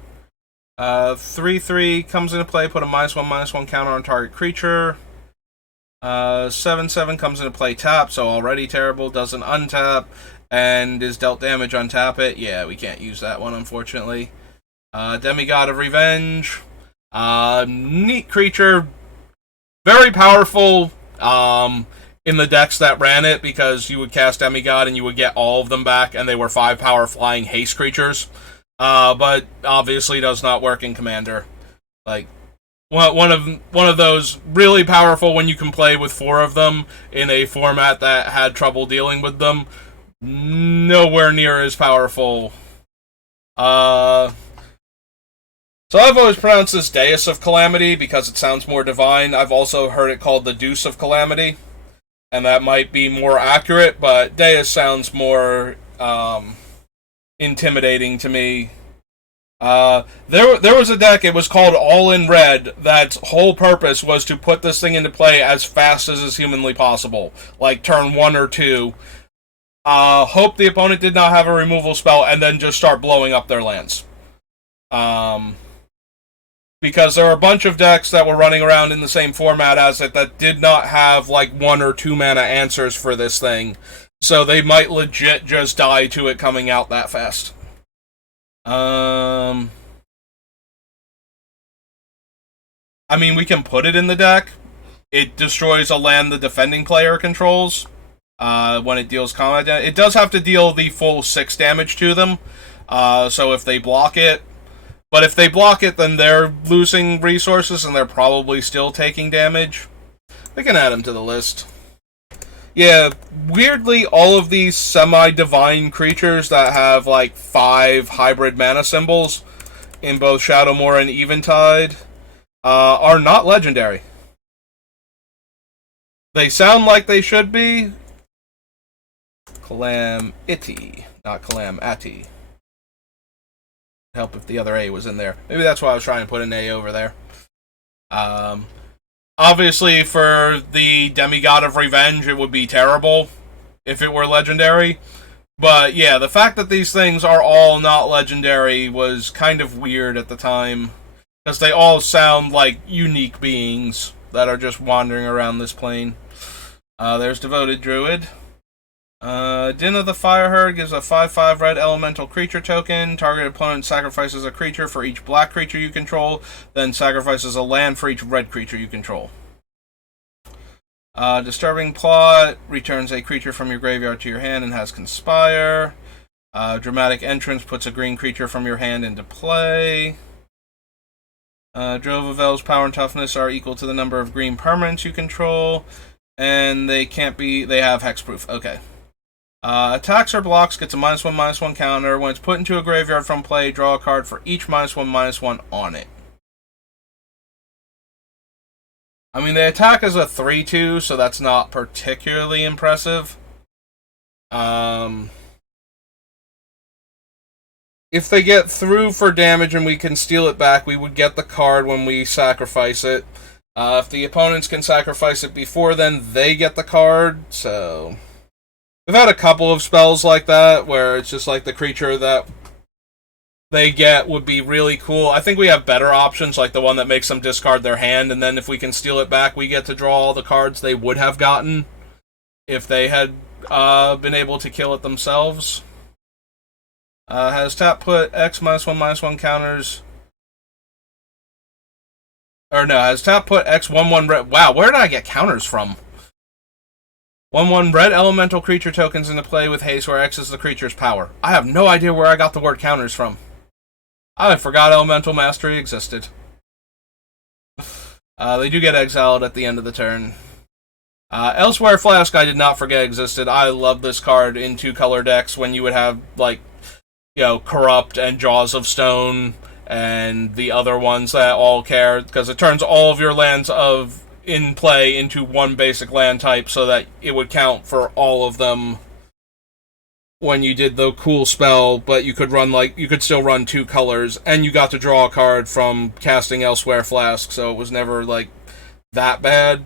3/3 comes into play. Put a -1/-1 counter on target creature. 7/7 comes into play. Tap, so already terrible. Doesn't untap and is dealt damage. Untap it. Yeah, we can't use that one, unfortunately. Demigod of Revenge. Neat creature. Very powerful in the decks that ran it, because you would cast Demigod and you would get all of them back, and they were 5 power flying haste creatures. But obviously does not work in Commander. Like, one of those really powerful when you can play with 4 of them in a format that had trouble dealing with them. Nowhere near as powerful. So I've always pronounced this Deus of Calamity because it sounds more divine. I've also heard it called the Deuce of Calamity, and that might be more accurate, but Deus sounds more intimidating to me. There was a deck, it was called All in Red, that's whole purpose was to put this thing into play as fast as is humanly possible, like turn 1 or 2. Hope the opponent did not have a removal spell, and then just start blowing up their lands. Because there were a bunch of decks that were running around in the same format as it that did not have, like, 1 or 2 mana answers for this thing. So they might legit just die to it coming out that fast. I mean, we can put it in the deck. It destroys a land the defending player controls when it deals combat damage. It does have to deal the full 6 damage to them. So if they block it... But if they block it, then they're losing resources, and they're probably still taking damage. We can add them to the list. Yeah, weirdly, all of these semi-divine creatures that have, like, 5 hybrid mana symbols in both Shadowmoor and Eventide are not legendary. They sound like they should be. Calamity, not Calamati. Help if the other A was in there. Maybe that's why I was trying to put an A over there. Obviously, for the Demigod of Revenge, it would be terrible if it were legendary. But yeah, the fact that these things are all not legendary was kind of weird at the time, because they all sound like unique beings that are just wandering around this plane. There's Devoted Druid. Din of the Fireherd gives a 5/5 red elemental creature token. Target opponent sacrifices a creature for each black creature you control, then sacrifices a land for each red creature you control. Disturbing Plot returns a creature from your graveyard to your hand and has Conspire. Dramatic Entrance puts a green creature from your hand into play. Drove of Elves power and toughness are equal to the number of green permanents you control, and they have hexproof. Okay. Attacks or blocks gets a -1/-1 counter. When it's put into a graveyard from play, draw a card for each -1/-1 on it. I mean, the attack is a 3/2, so that's not particularly impressive. If they get through for damage and we can steal it back, we would get the card when we sacrifice it. If the opponents can sacrifice it before then, they get the card, so... We've had a couple of spells like that, where it's just like the creature that they get would be really cool. I think we have better options, like the one that makes them discard their hand, and then if we can steal it back, we get to draw all the cards they would have gotten if they had been able to kill it themselves. Has tap put X -1/-1 counters. Or no, has tap put X 1/1 red. Wow, where did I get counters from? 1/1 red elemental creature tokens into play with haste, where X is the creature's power. I have no idea where I got the word counters from. I forgot Elemental Mastery existed. They do get exiled at the end of the turn. Elsewhere Flask I did not forget existed. I love this card in 2-color decks when you would have, like, Corrupt and Jaws of Stone and the other ones that all care, because it turns all of your lands in play into one basic land type so that it would count for all of them when you did the cool spell, but you could still run 2 colors, and you got to draw a card from casting Elsewhere Flask, so it was never that bad.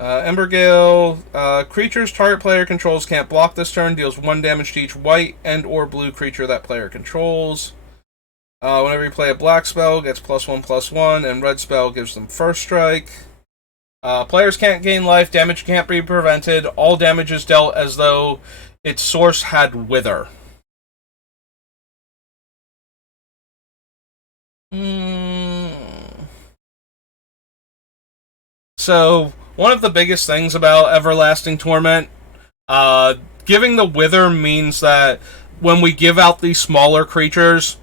Embergale, creatures target player controls can't block this turn, deals 1 damage to each white and or blue creature that player controls. Whenever you play a black spell, gets +1/+1, and red spell gives them first strike. Players can't gain life, damage can't be prevented, all damage is dealt as though its source had Wither. So, one of the biggest things about Everlasting Torment, giving the Wither means that when we give out these smaller creatures,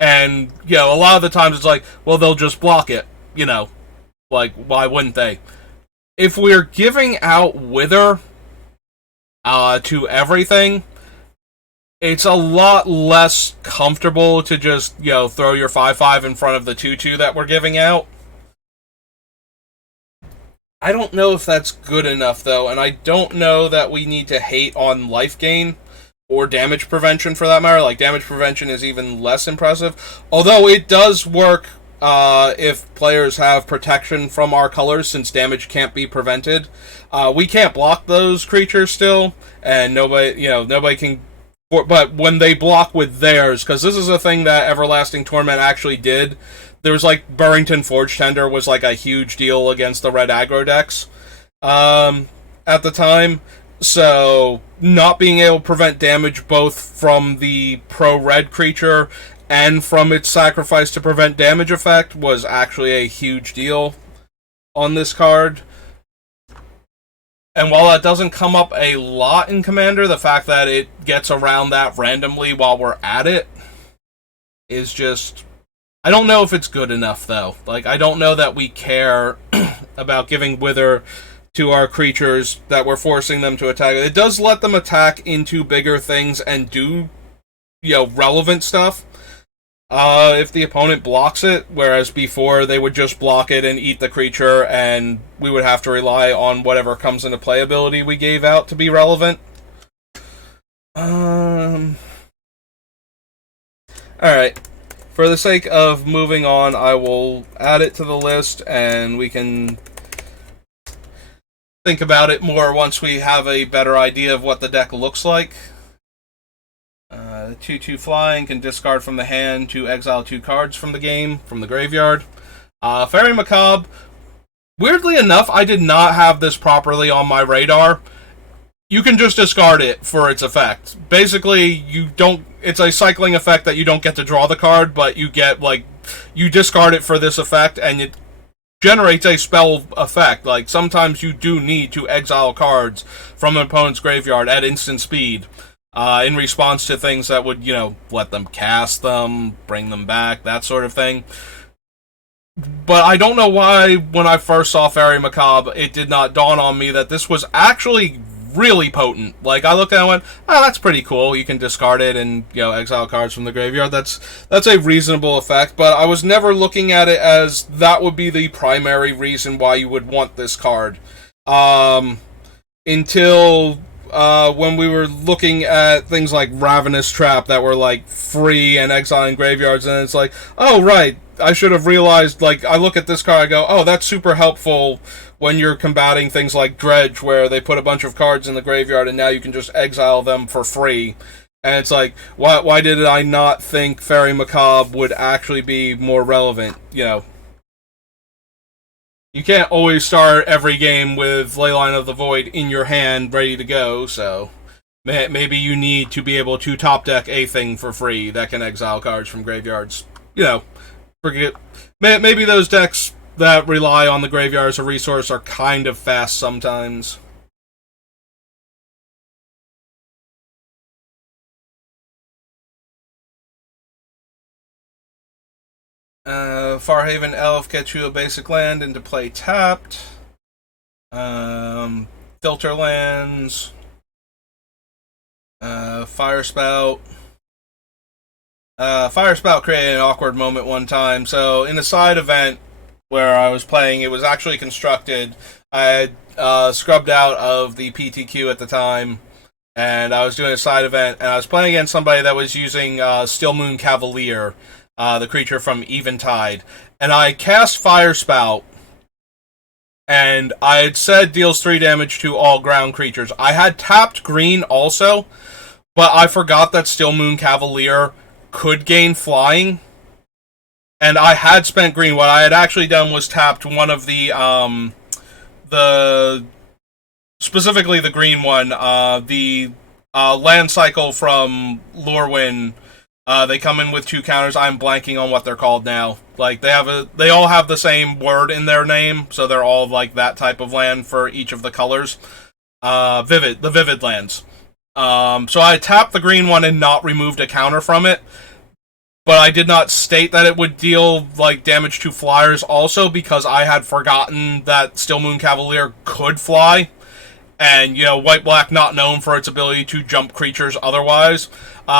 and, a lot of the times it's like, well, they'll just block it, why wouldn't they? If we're giving out Wither to everything, it's a lot less comfortable to just, throw your 5/5 in front of the 2/2 that we're giving out. I don't know if that's good enough, though, and I don't know that we need to hate on life gain or damage prevention for that matter. Damage prevention is even less impressive, although it does work if players have protection from our colors, since damage can't be prevented. We can't block those creatures still, and nobody can. But when they block with theirs, because this is a thing that Everlasting Torment actually did. There was Burrington Forge Tender was a huge deal against the red aggro decks at the time. So not being able to prevent damage both from the pro-red creature and from its sacrifice to prevent damage effect was actually a huge deal on this card. And while that doesn't come up a lot in Commander, the fact that it gets around that randomly while we're at it is just... I don't know if it's good enough, though. I don't know that we care about giving Wither to our creatures, that we're forcing them to attack. It does let them attack into bigger things and do, relevant stuff. If the opponent blocks it, whereas before they would just block it and eat the creature, and we would have to rely on whatever comes into play ability we gave out to be relevant. Alright. For the sake of moving on, I will add it to the list, and we can think about it more once we have a better idea of what the deck looks like. 2/2 flying can discard from the hand to exile 2 cards from the graveyard. Fairy Macabre. Weirdly enough, I did not have this properly on my radar. you can just discard it for its effect. Basically, you don't. It's a cycling effect that you don't get to draw the card, but you get like you discard it for this effect, and it generates a spell effect. Like sometimes you do need to exile cards from an opponent's graveyard at instant speed. In response to things that would, let them cast them, bring them back, that sort of thing. But I don't know why, when I first saw Fairy Macabre, it did not dawn on me that this was actually really potent. Like, I looked at it and went, oh, that's pretty cool. You can discard it and, exile cards from the graveyard. That's a reasonable effect, but I was never looking at it as that would be the primary reason why you would want this card. Until when we were looking at things like Ravenous Trap that were, like, free and exiling graveyards, and it's like, oh, right, I should have realized, like, I look at this card, I go, oh, that's super helpful when you're combating things like Dredge, where they put a bunch of cards in the graveyard and now you can just exile them for free. And it's like, why did I not think Fairy Macabre would actually be more relevant? You can't always start every game with Leyline of the Void in your hand, ready to go, so maybe you need to be able to top deck a thing for free that can exile cards from graveyards. Forget. Maybe those decks that rely on the graveyard as a resource are kind of fast sometimes. Farhaven Elf gets you a basic land into play tapped. Filter lands. Fire Spout. Fire Spout created an awkward moment one time. So in a side event where I was playing, it was actually constructed. I had scrubbed out of the PTQ at the time, and I was doing a side event, and I was playing against somebody that was using Still Moon Cavalier, the creature from Eventide, and I cast Fire Spout, and I had said deals 3 damage to all ground creatures. I had tapped green also, but I forgot that Still Moon Cavalier could gain flying, and I had spent green. What I had actually done was tapped one of the specifically the green one, the land cycle from Lorwyn. They come in with 2 counters. I'm blanking on what they're called now. Like they all have the same word in their name, so they're all like that type of land for each of the colors. The vivid lands. So I tapped the green one and not removed a counter from it, but I did not state that it would deal like damage to flyers also because I had forgotten that Still Moon Cavalier could fly. And, white-black not known for its ability to jump creatures otherwise.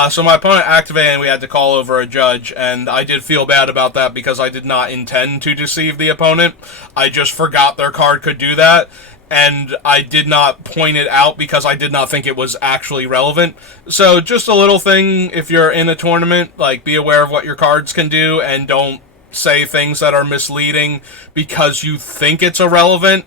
So my opponent activated and we had to call over a judge, and I did feel bad about that because I did not intend to deceive the opponent. I just forgot their card could do that, and I did not point it out because I did not think it was actually relevant. So just a little thing, if you're in a tournament, like, be aware of what your cards can do, and don't say things that are misleading because you think it's irrelevant.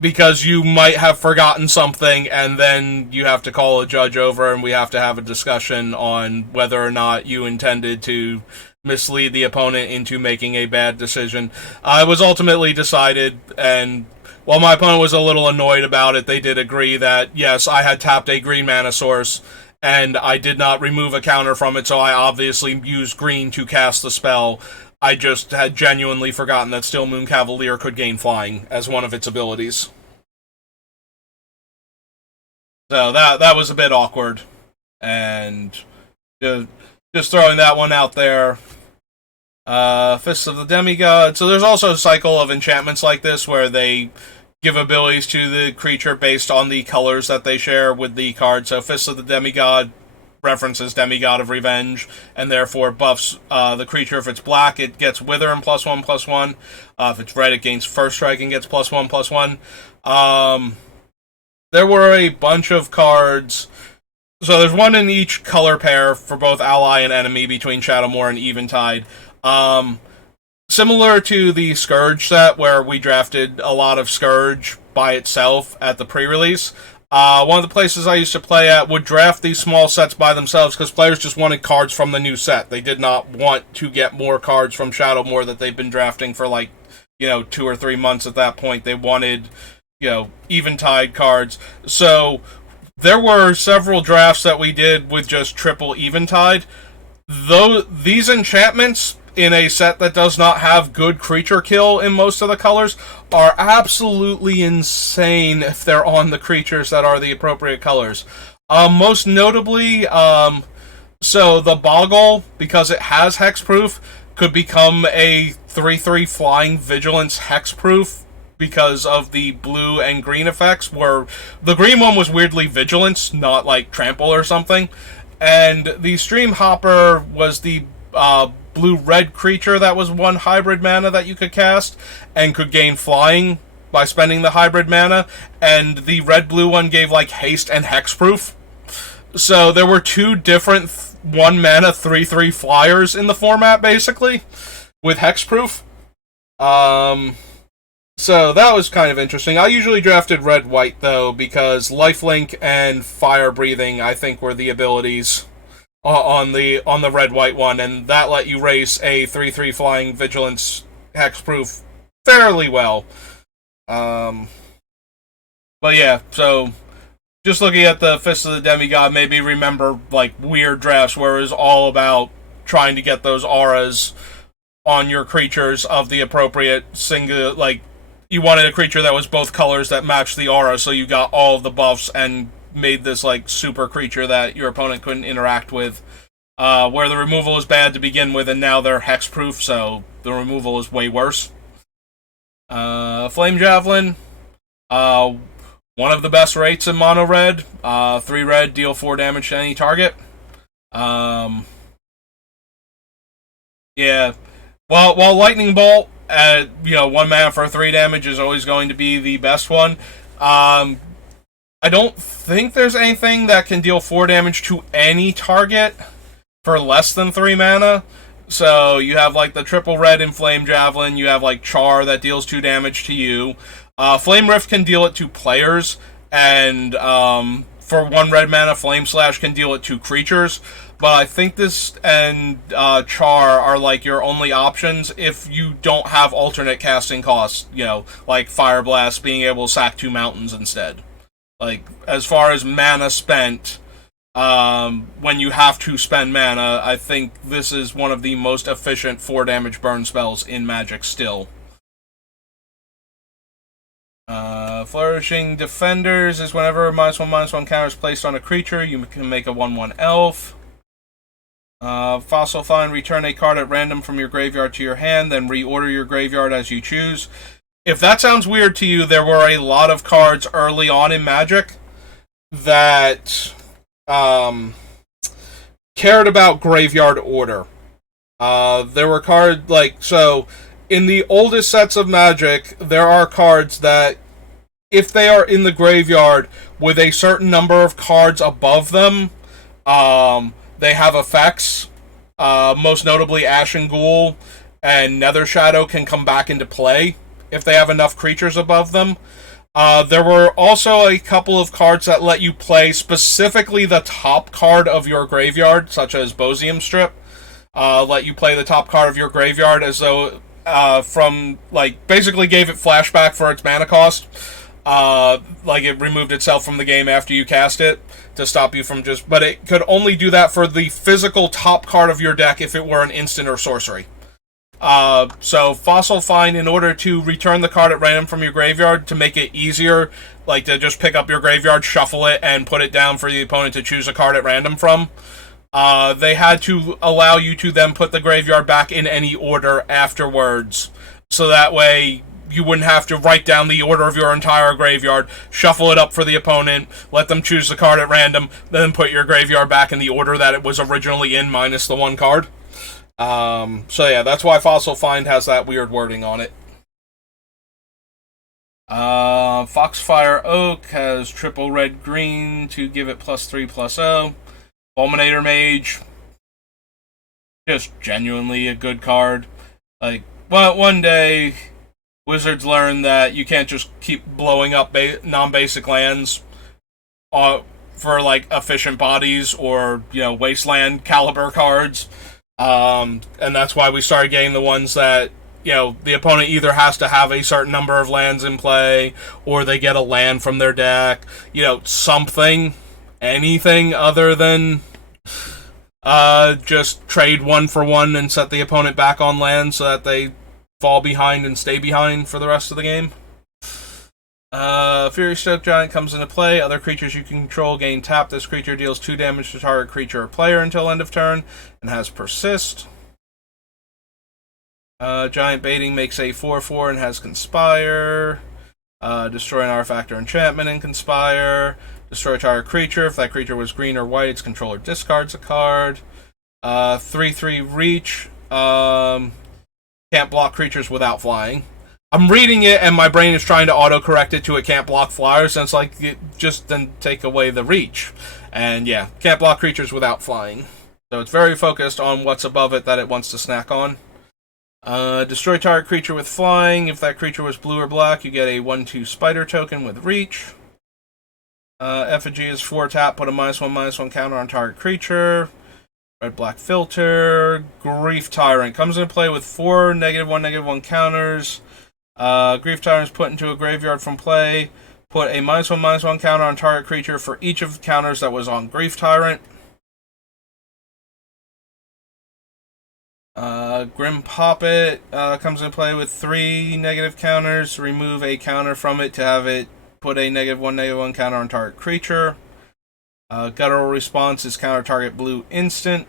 Because you might have forgotten something, and then you have to call a judge over, and we have to have a discussion on whether or not you intended to mislead the opponent into making a bad decision. It was ultimately decided, and while my opponent was a little annoyed about it, they did agree that, yes, I had tapped a green mana source, and I did not remove a counter from it, so I obviously used green to cast the spell. I just had genuinely forgotten that Still Moon Cavalier could gain flying as one of its abilities. So that was a bit awkward. And just throwing that one out there. Fists of the Demigod. So there's also a cycle of enchantments like this where they give abilities to the creature based on the colors that they share with the card. So Fists of the Demigod references Demigod of Revenge, and therefore buffs the creature. If it's black, it gets Wither and +1/+1. If it's red, it gains First Strike and gets +1/+1. There were a bunch of cards. So there's one in each color pair for both ally and enemy between Shadowmoor and Eventide. Similar to the Scourge set, where we drafted a lot of Scourge by itself at the pre-release. One of the places I used to play at would draft these small sets by themselves because players just wanted cards from the new set. They did not want to get more cards from Shadowmoor that they've been drafting for 2 or 3 months at that point. They wanted, eventide cards. So there were several drafts that we did with just triple eventide. Though these enchantments in a set that does not have good creature kill in most of the colors are absolutely insane if they're on the creatures that are the appropriate colors. Most notably, so the Boggle, because it has hexproof, could become a 3/3 flying vigilance hexproof because of the blue and green effects, where the green one was weirdly vigilance, not like trample or something. And the Stream Hopper was the blue-red creature that was one hybrid mana that you could cast and could gain flying by spending the hybrid mana. And the red-blue one gave like haste and hexproof. So there were two different 1-mana 3/3 flyers in the format, basically, with hexproof. So that was kind of interesting. I usually drafted red-white, though, because lifelink and fire breathing, I think, were the abilities on the red-white one, and that let you race a 3/3 flying vigilance hexproof fairly well. But yeah, so just looking at the Fist of the Demigod made me remember like weird drafts where it was all about trying to get those auras on your creatures of the appropriate single, like you wanted a creature that was both colors that matched the aura, so you got all of the buffs and made this like super creature that your opponent couldn't interact with. Where the removal is bad to begin with, and now they're hexproof, so the removal is way worse. Flame Javelin, one of the best rates in mono red. 3 red, deal 4 damage to any target. Yeah. While Lightning Bolt at 1 mana for 3 damage is always going to be the best one. I don't think there's anything that can deal 4 damage to any target for less than 3 mana. So you have like the triple red in Flame Javelin. You have like Char that deals 2 damage to you. Flame Rift can deal it to players, and for 1 red mana, Flame Slash can deal it to creatures. But I think this and Char are like your only options if you don't have alternate casting costs, like Fire Blast being able to sack 2 mountains instead. Like, as far as mana spent, when you have to spend mana, I think this is one of the most efficient 4 damage burn spells in Magic still. Flourishing Defenders is whenever -1/-1 counter is placed on a creature, you can make a 1/1 elf. Fossil Find, return a card at random from your graveyard to your hand, then reorder your graveyard as you choose. If that sounds weird to you, there were a lot of cards early on in Magic that cared about graveyard order. There were cards so in the oldest sets of Magic, there are cards that, if they are in the graveyard with a certain number of cards above them, they have effects. Most notably, Ashen Ghoul and Nether Shadow can come back into play if they have enough creatures above them. There were also a couple of cards that let you play specifically the top card of your graveyard, such as Bosium Strip. Let you play the top card of your graveyard as though basically gave it flashback for its mana cost. It removed itself from the game after you cast it to stop you from but it could only do that for the physical top card of your deck if it were an instant or sorcery. So Fossil Find, in order to return the card at random from your graveyard to make it easier, to just pick up your graveyard, shuffle it, and put it down for the opponent to choose a card at random from, they had to allow you to then put the graveyard back in any order afterwards. So that way you wouldn't have to write down the order of your entire graveyard, shuffle it up for the opponent, let them choose the card at random, then put your graveyard back in the order that it was originally in, minus the 1 card. So yeah, that's why Fossil Find has that weird wording on it. Foxfire Oak has triple red-green to give it +3/+0. Fulminator Mage, just genuinely a good card. But one day, Wizards learned that you can't just keep blowing up non-basic lands for efficient bodies or wasteland caliber cards. And that's why we started getting the ones that the opponent either has to have a certain number of lands in play, or they get a land from their deck. Something, anything other than just trade 1-for-1 and set the opponent back on land so that they fall behind and stay behind for the rest of the game. Fury Stoke Giant comes into play. Other creatures you control gain tap. This creature deals 2 damage to target creature or player until end of turn and has Persist. Giant Baiting makes a 4/4 and has Conspire. Destroy an artifact or enchantment and Conspire. Destroy target creature. If that creature was green or white, its controller discards a card. 3/3 Reach. Can't block creatures without flying. I'm reading it and my brain is trying to autocorrect it to it can't block flyers, and it's like, just then take away the reach. And yeah, can't block creatures without flying. So it's very focused on what's above it that it wants to snack on. Destroy target creature with flying. If that creature was blue or black, you get a 1/2 spider token with reach. Effigy is 4 tap, put a -1/-1 counter on target creature. Red-black filter. Grief Tyrant comes into play with 4 -1/-1 counters. Grief Tyrant is put into a graveyard from play. Put a -1/-1 counter on target creature for each of the counters that was on Grief Tyrant. Grim Poppet comes into play with 3 negative counters. Remove a counter from it to have it put a -1/-1 counter on target creature. Guttural Response is counter target blue instant.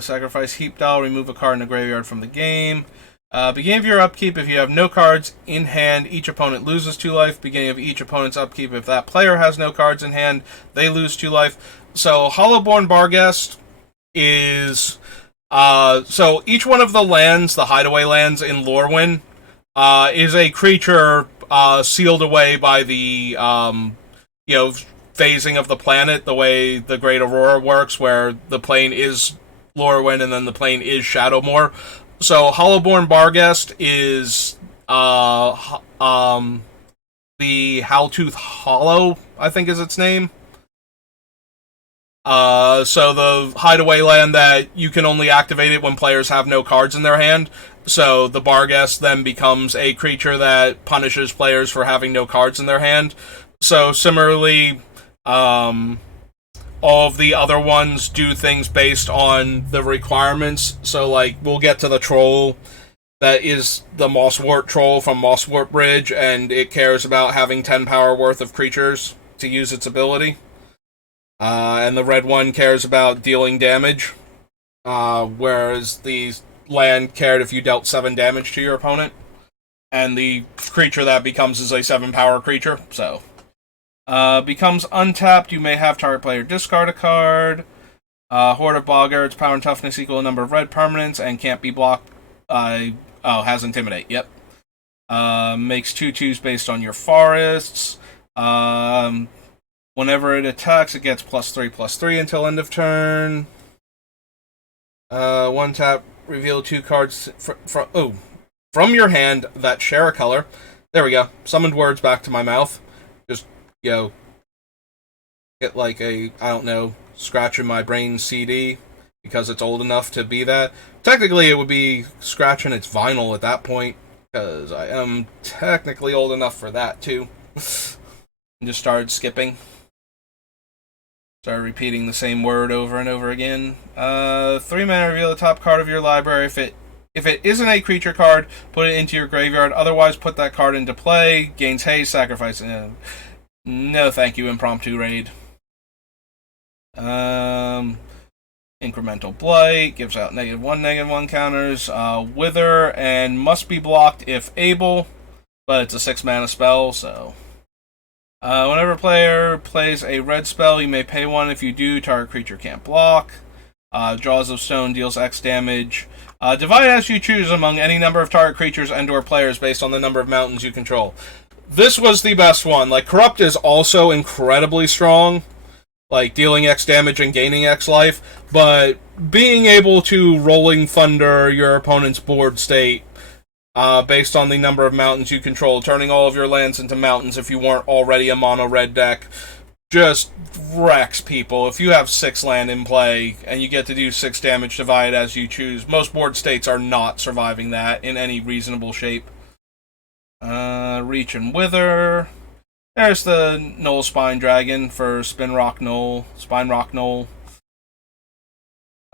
Sacrifice Heap Dial, remove a card in the graveyard from the game. Beginning of your upkeep, if you have no cards in hand, each opponent loses 2 life. Beginning of each opponent's upkeep, if that player has no cards in hand, they lose 2 life. So Hollowborn Barghest is... so each one of the lands, the hideaway lands in Lorwyn, is a creature sealed away by the, phasing of the planet, the way the Great Aurora works, where the plane is Lorwyn and then the plane is Shadowmoor. So Hollowborn Barghest is the Howltooth Hollow, I think is its name. So the hideaway land that you can only activate it when players have no cards in their hand. So the Barghest then becomes a creature that punishes players for having no cards in their hand. So similarly, all of the other ones do things based on the requirements. So, like, we'll get to the troll that is the Mosswort troll from Mosswort Bridge, and it cares about having 10 power worth of creatures to use its ability. And the red one cares about dealing damage, whereas the land cared if you dealt 7 damage to your opponent. And the creature that becomes is a 7 power creature, so... becomes untapped, you may have target player discard a card. Horde of Boggards, power and toughness equal to number of red permanents, and can't be blocked. Has Intimidate, yep. Makes 2/2s based on your forests. Whenever it attacks, it gets +3/+3 until end of turn. 1 tap, reveal 2 cards from your hand that share a color. There we go. Summoned words back to my mouth. Just get like a, I don't know, scratch in my brain CD, because it's old enough to be that. Technically, it would be scratching its vinyl at that point, because I am technically old enough for that, too. And just started skipping. Started repeating the same word over and over again. 3 mana, reveal the top card of your library. If it isn't a creature card, put it into your graveyard. Otherwise, put that card into play. Gains haste, sacrifice. No, thank you, impromptu raid. Incremental Blight gives out -1/-1 counters. Wither and must be blocked if able, but it's a 6 mana spell, so. Whenever a player plays a red spell, you may pay 1. If you do, target creature can't block. Jaws of Stone deals X damage. Divide as you choose among any number of target creatures and/or players based on the number of mountains you control. This was the best one. Like, Corrupt is also incredibly strong, like dealing X damage and gaining X life, but being able to Rolling Thunder your opponent's board state based on the number of mountains you control, turning all of your lands into mountains if you weren't already a mono red deck, just wrecks people. If you have 6 land in play and you get to do 6 damage divided as you choose, most board states are not surviving that in any reasonable shape. Reach and Wither. There's the Knoll Spine Dragon for Spine Rock Knoll.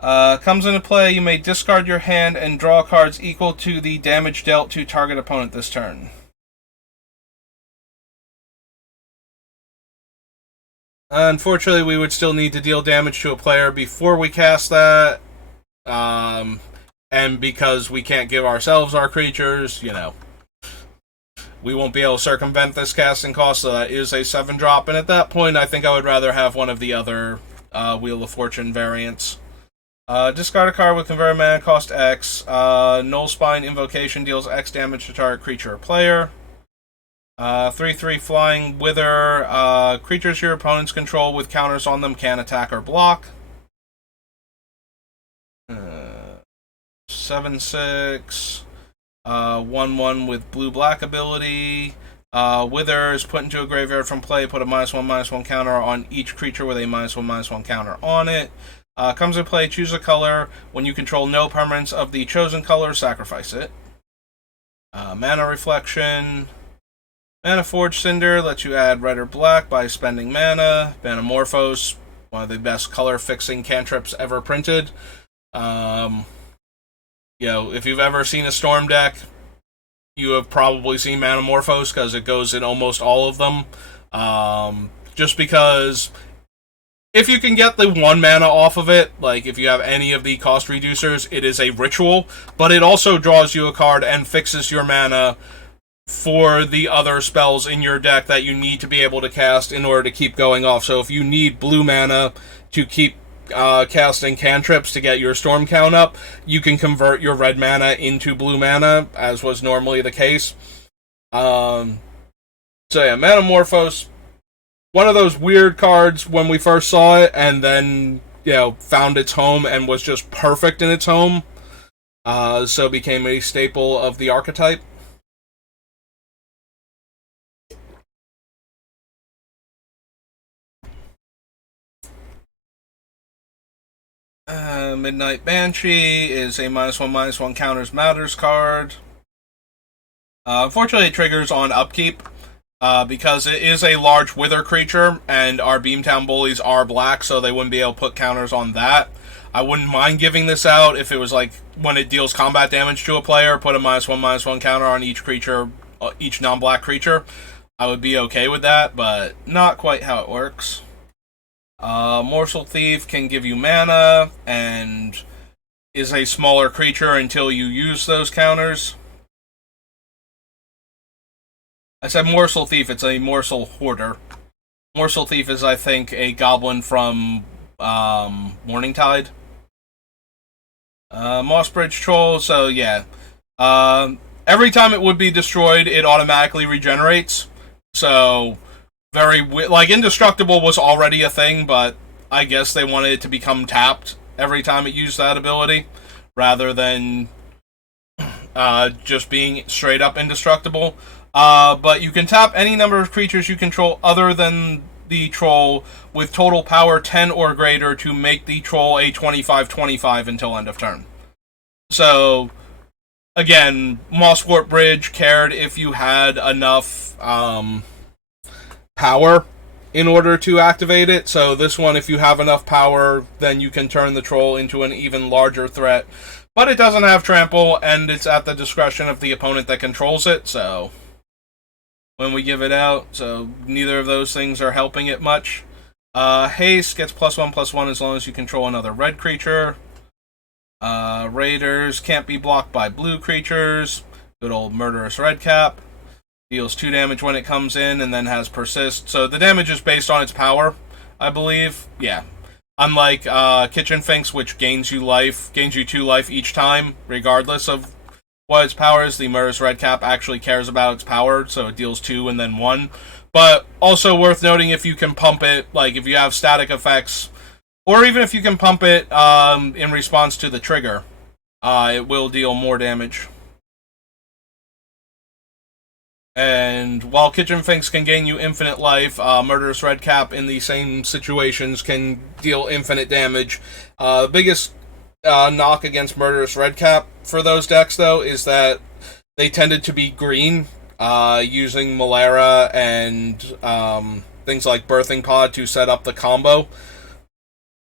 Comes into play, you may discard your hand and draw cards equal to the damage dealt to target opponent this turn. Unfortunately, we would still need to deal damage to a player before we cast that. And because we can't give ourselves our creatures, we won't be able to circumvent this casting cost, so that is a 7-drop. And at that point, I think I would rather have one of the other Wheel of Fortune variants. Discard a card with converted mana, cost X. Knoll Spine Invocation deals X damage to target creature or player. 3/3 Flying Wither. Creatures your opponents control with counters on them can attack or block. 7/6. 1/1 with blue-black ability. Wither is put into a graveyard from play. Put a -1/-1 counter on each creature with a -1/-1 counter on it. Comes into play, choose a color. When you control no permanents of the chosen color, sacrifice it. Mana Reflection. Mana Forge Cinder lets you add red or black by spending mana. Manamorphose, one of the best color-fixing cantrips ever printed. If you've ever seen a Storm deck, you have probably seen Manamorphose because it goes in almost all of them. Just because if you can get the 1 mana off of it, like if you have any of the cost reducers, it is a ritual, but it also draws you a card and fixes your mana for the other spells in your deck that you need to be able to cast in order to keep going off. So if you need blue mana to keep casting cantrips to get your storm count up, you can convert your red mana into blue mana, as was normally the case. Manamorphose, one of those weird cards when we first saw it, and then found its home and was just perfect in its home. So became a staple of the archetype. Midnight Banshee is a -1/-1 counters matters card. Unfortunately, it triggers on upkeep because it is a large wither creature, and our Beamtown Bullies are black, so they wouldn't be able to put counters on that. I wouldn't mind giving this out if it was like when it deals combat damage to a player, put a -1/-1 counter on each creature, each non-black creature. I would be okay with that, but not quite how it works. Morsel Thief can give you mana and is a smaller creature until you use those counters. I said Morsel Thief, it's a Morsel Hoarder. Morsel Thief is, I think, a goblin from Morningtide. Mossbridge Troll, so yeah. Every time it would be destroyed, it automatically regenerates. So Indestructible was already a thing, but I guess they wanted it to become tapped every time it used that ability, rather than just being straight up indestructible. But you can tap any number of creatures you control other than the troll with total power 10 or greater to make the troll a 25/25 until end of turn. So, again, Mosswort Bridge cared if you had enough power in order to activate it. So this one, if you have enough power, then you can turn the troll into an even larger threat. But it doesn't have trample, and it's at the discretion of the opponent that controls it, so when we give it out, so neither of those things are helping it much. Haste gets +1/+1 as long as you control another red creature. Raiders can't be blocked by blue creatures. Good old Murderous Redcap. Deals 2 damage when it comes in, and then has Persist. So the damage is based on its power, I believe. Yeah. Unlike Kitchen Finks, which gains you 2 life each time, regardless of what its power is. The Murderous Redcap actually cares about its power, so it deals 2 and then 1. But also worth noting, if you can pump it, like if you have static effects, or even if you can pump it in response to the trigger, it will deal more damage. And while Kitchen Finks can gain you infinite life, Murderous Redcap in the same situations can deal infinite damage. The biggest knock against Murderous Redcap for those decks, though, is that they tended to be green, using Malera and things like Birthing Pod to set up the combo.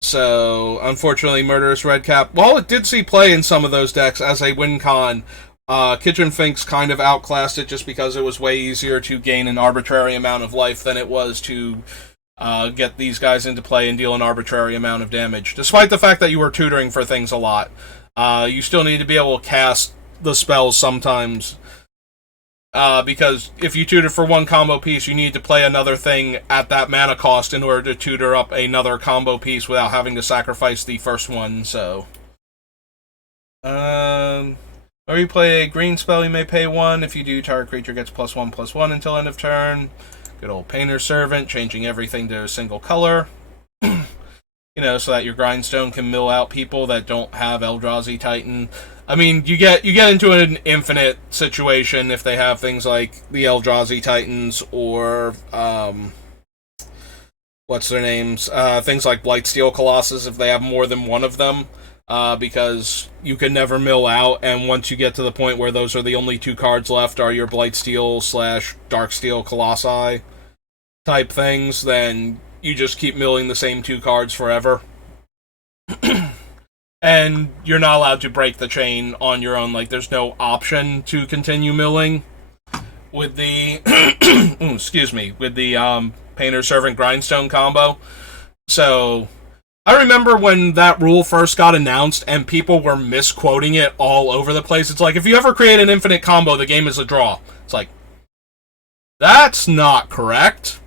So, unfortunately, Murderous Redcap, while it did see play in some of those decks as a win con, Kitchen Finks kind of outclassed it just because it was way easier to gain an arbitrary amount of life than it was to get these guys into play and deal an arbitrary amount of damage. Despite the fact that you were tutoring for things a lot, you still need to be able to cast the spells sometimes. Because if you tutor for one combo piece, you need to play another thing at that mana cost in order to tutor up another combo piece without having to sacrifice the first one, so... Or you play a green spell, you may pay 1. If you do, target creature gets +1/+1 until end of turn. Good old Painter's Servant, changing everything to a single color. So that your Grindstone can mill out people that don't have Eldrazi Titan. I mean, you get into an infinite situation if they have things like the Eldrazi Titans or what's their names? Things like Blightsteel Colossus if they have more than one of them. Because you can never mill out, and once you get to the point where those are the only 2 cards left are your Blightsteel/Darksteel Colossi type things, then you just keep milling the same 2 cards forever. And you're not allowed to break the chain on your own. Like, there's no option to continue milling with the with the Painter Servant Grindstone combo. So I remember when that rule first got announced and people were misquoting it all over the place. It's like, if you ever create an infinite combo, the game is a draw. It's like, that's not correct.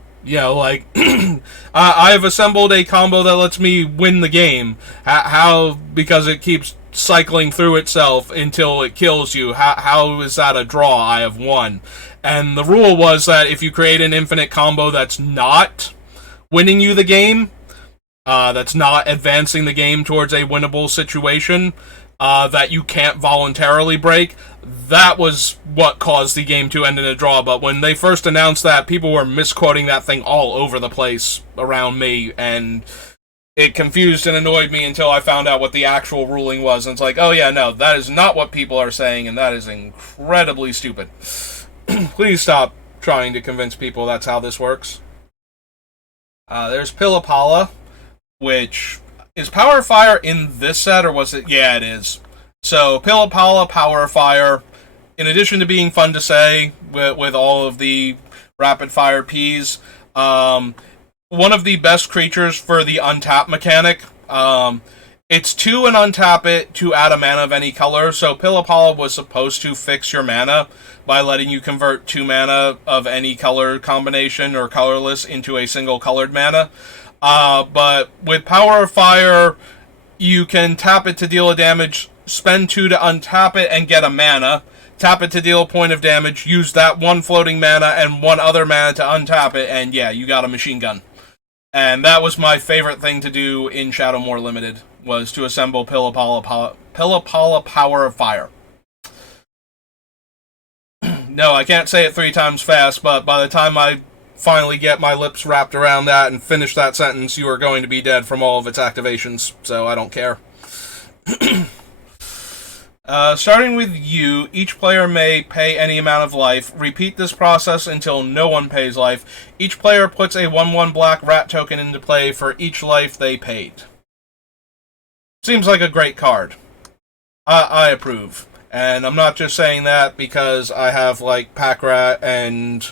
I've assembled a combo that lets me win the game. How? Because it keeps cycling through itself until it kills you. How is that a draw? I have won. And the rule was that if you create an infinite combo that's not winning you the game, that's not advancing the game towards a winnable situation, that you can't voluntarily break, that was what caused the game to end in a draw. But when they first announced that, people were misquoting that thing all over the place around me, and it confused and annoyed me until I found out what the actual ruling was. And it's like, oh yeah, no, that is not what people are saying, and that is incredibly stupid. Please stop trying to convince people that's how this works. There's Pillapala, which is Power Fire in this set, or was it? Yeah, it is. So, Pillapala, Power Fire, in addition to being fun to say with all of the rapid fire Ps, one of the best creatures for the untap mechanic. It's 2 and untap it to add a mana of any color. So, Pillapala was supposed to fix your mana by letting you convert 2 mana of any color combination or colorless into a single colored mana. But with Power Fire, you can tap it to deal a damage, spend 2 to untap it and get a mana, tap it to deal a point of damage, use that 1 floating mana and 1 other mana to untap it, and yeah, you got a machine gun. And that was my favorite thing to do in Shadowmoor Limited, was to assemble Pillapala Power of Fire. No, I can't say it 3 times fast, but by the time I finally get my lips wrapped around that and finish that sentence, you are going to be dead from all of its activations, so I don't care. Starting with you, each player may pay any amount of life. Repeat this process until no one pays life. Each player puts a 1/1 black rat token into play for each life they paid. Seems like a great card. I approve. And I'm not just saying that because I have, like, Packrat and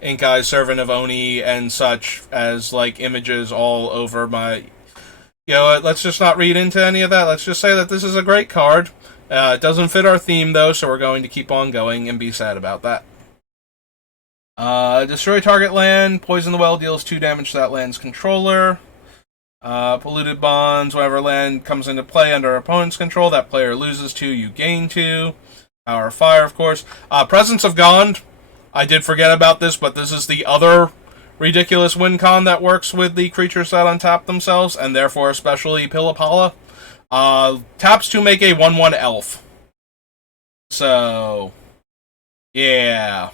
Ink Eye, Servant of Oni, and such as, like, images all over my... You know what, let's just not read into any of that. Let's just say that this is a great card. It doesn't fit our theme, though, so we're going to keep on going and be sad about that. Destroy target land. Poison the Well deals 2 damage to that land's controller. Polluted Bonds. Whenever land comes into play under opponent's control, that player loses 2, you gain 2. Power of Fire, of course. Presence of Gond. I did forget about this, but this is the other ridiculous win con that works with the creatures that untap themselves, and therefore especially Pillapala. Taps to make a 1/1 elf. So, Yeah.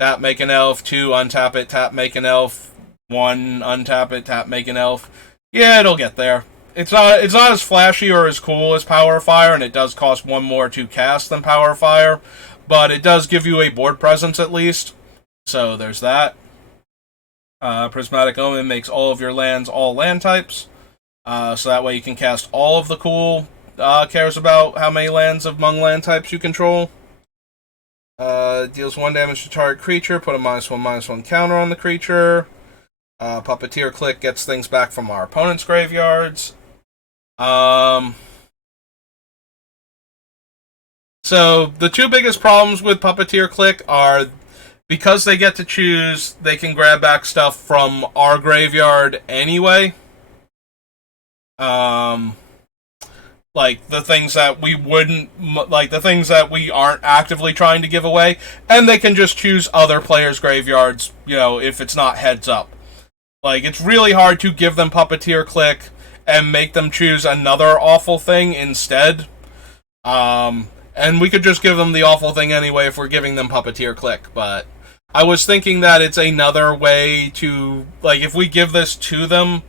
Tap, make an elf. 2, untap it, tap, make an elf. 1, untap it, tap, make an elf. Yeah, it'll get there. It's not as flashy or as cool as Power Fire, and it does cost 1 more to cast than Power Fire, but it does give you a board presence at least. So there's that. Prismatic Omen makes all of your lands all land types. So that way you can cast all of the cool. Cares about how many lands among land types you control. Deals 1 damage to target creature. Put a -1/-1 counter on the creature. Puppeteer Click gets things back from our opponent's graveyards. So the 2 biggest problems with Puppeteer Click are because they get to choose, they can grab back stuff from our graveyard anyway. Like the things that we wouldn't, like the things that we aren't actively trying to give away, and they can just choose other players' graveyards, if it's not heads up. Like, it's really hard to give them Puppeteer Click and make them choose another awful thing instead. And we could just give them the awful thing anyway if we're giving them Puppeteer Click, but I was thinking that it's another way to, like, if we give this to them,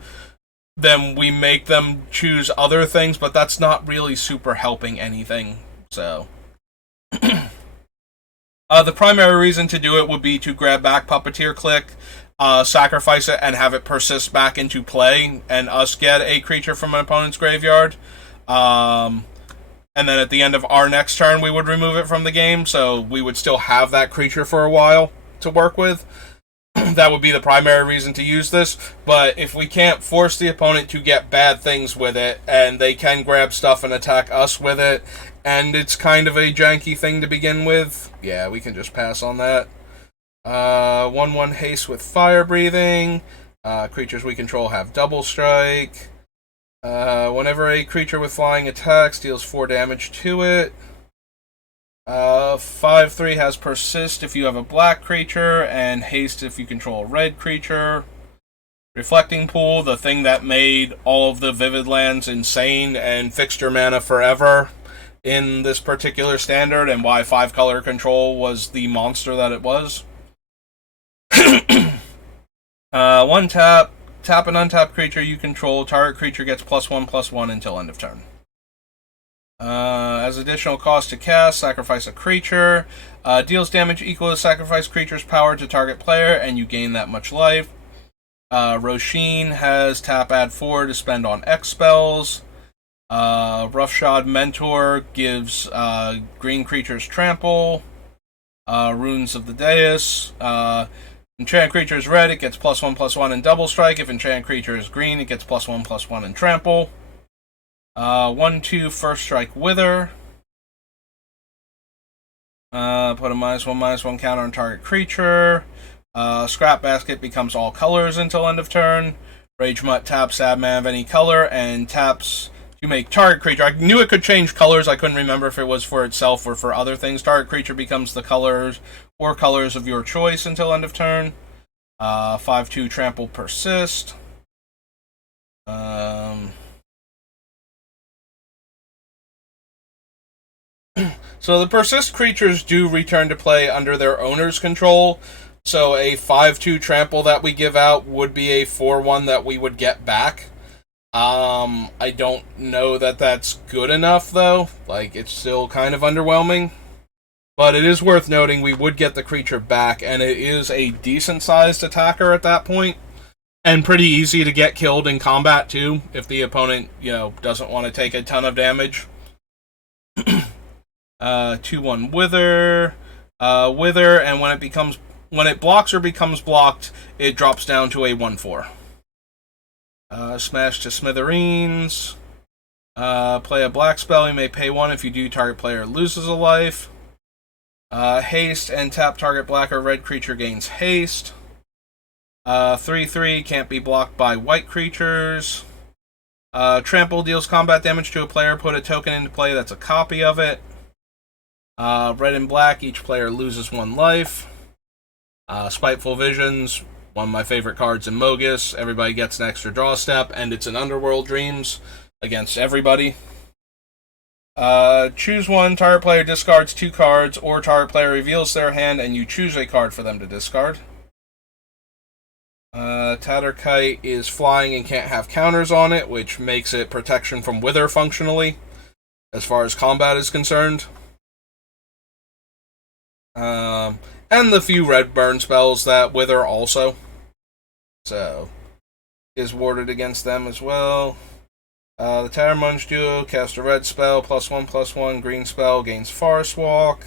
then we make them choose other things, but that's not really super helping anything, so. The primary reason to do it would be to grab back Puppeteer Click, sacrifice it, and have it persist back into play, and us get a creature from an opponent's graveyard. And then at the end of our next turn, we would remove it from the game, so we would still have that creature for a while to work with. That would be the primary reason to use this, but if we can't force the opponent to get bad things with it, and they can grab stuff and attack us with it, and it's kind of a janky thing to begin with, yeah, we can just pass on that. 1/1 haste with fire breathing. Creatures we control have double strike. Whenever a creature with flying attacks, deals 4 damage to it. 5/3 has persist if you have a black creature, and haste if you control a red creature. Reflecting Pool, the thing that made all of the Vivid lands insane and fixed your mana forever in this particular standard, and why 5-color control was the monster that it was. 1 tap, tap an untap creature you control. Target creature gets +1/+1 until end of turn. As additional cost to cast, sacrifice a creature. Deals damage equal to sacrifice creature's power to target player, and you gain that much life. Roshin has tap add 4 to spend on X spells. Roughshod Mentor gives green creatures trample. Runes of the Dais. Enchant creature is red, it gets +1/+1 in double strike. If enchant creature is green, it gets +1/+1 in trample. 1/2 first strike wither. Put a -1/-1 counter on target creature. Scrap basket becomes all colors until end of turn. Rage Mutt taps add mana of any color and taps to make target creature. I knew it could change colors. I couldn't remember if it was for itself or for other things. Target creature becomes the colors or colors of your choice until end of turn. 5/2 trample persist. So the persist creatures do return to play under their owner's control. So a 5/2 trample that we give out would be a 4/1 that we would get back. I don't know that that's good enough, though. Like, it's still kind of underwhelming. But it is worth noting we would get the creature back, and it is a decent-sized attacker at that point. And pretty easy to get killed in combat, too, if the opponent, doesn't want to take a ton of damage. 2/1 Wither. Wither, and when it blocks or becomes blocked, it drops down to a 1/4. Smash to Smithereens. Play a black spell. You may pay 1 if you do. Target player loses a life. Haste and tap target black or red creature gains haste. 3/3 can't be blocked by white creatures. Trample deals combat damage to a player. Put a token into play that's a copy of it. Red and black, each player loses 1 life. Spiteful Visions, one of my favorite cards in Mogus. Everybody gets an extra draw step, and it's an Underworld Dreams against everybody. Choose one. Target player discards 2 cards, or target player reveals their hand and you choose a card for them to discard. Tatterkite is flying and can't have counters on it, which makes it protection from Wither functionally, as far as combat is concerned. And the few red burn spells that Wither also. So, is warded against them as well. The Tattermunge duo cast a red spell, +1/+1, green spell, gains Forest Walk.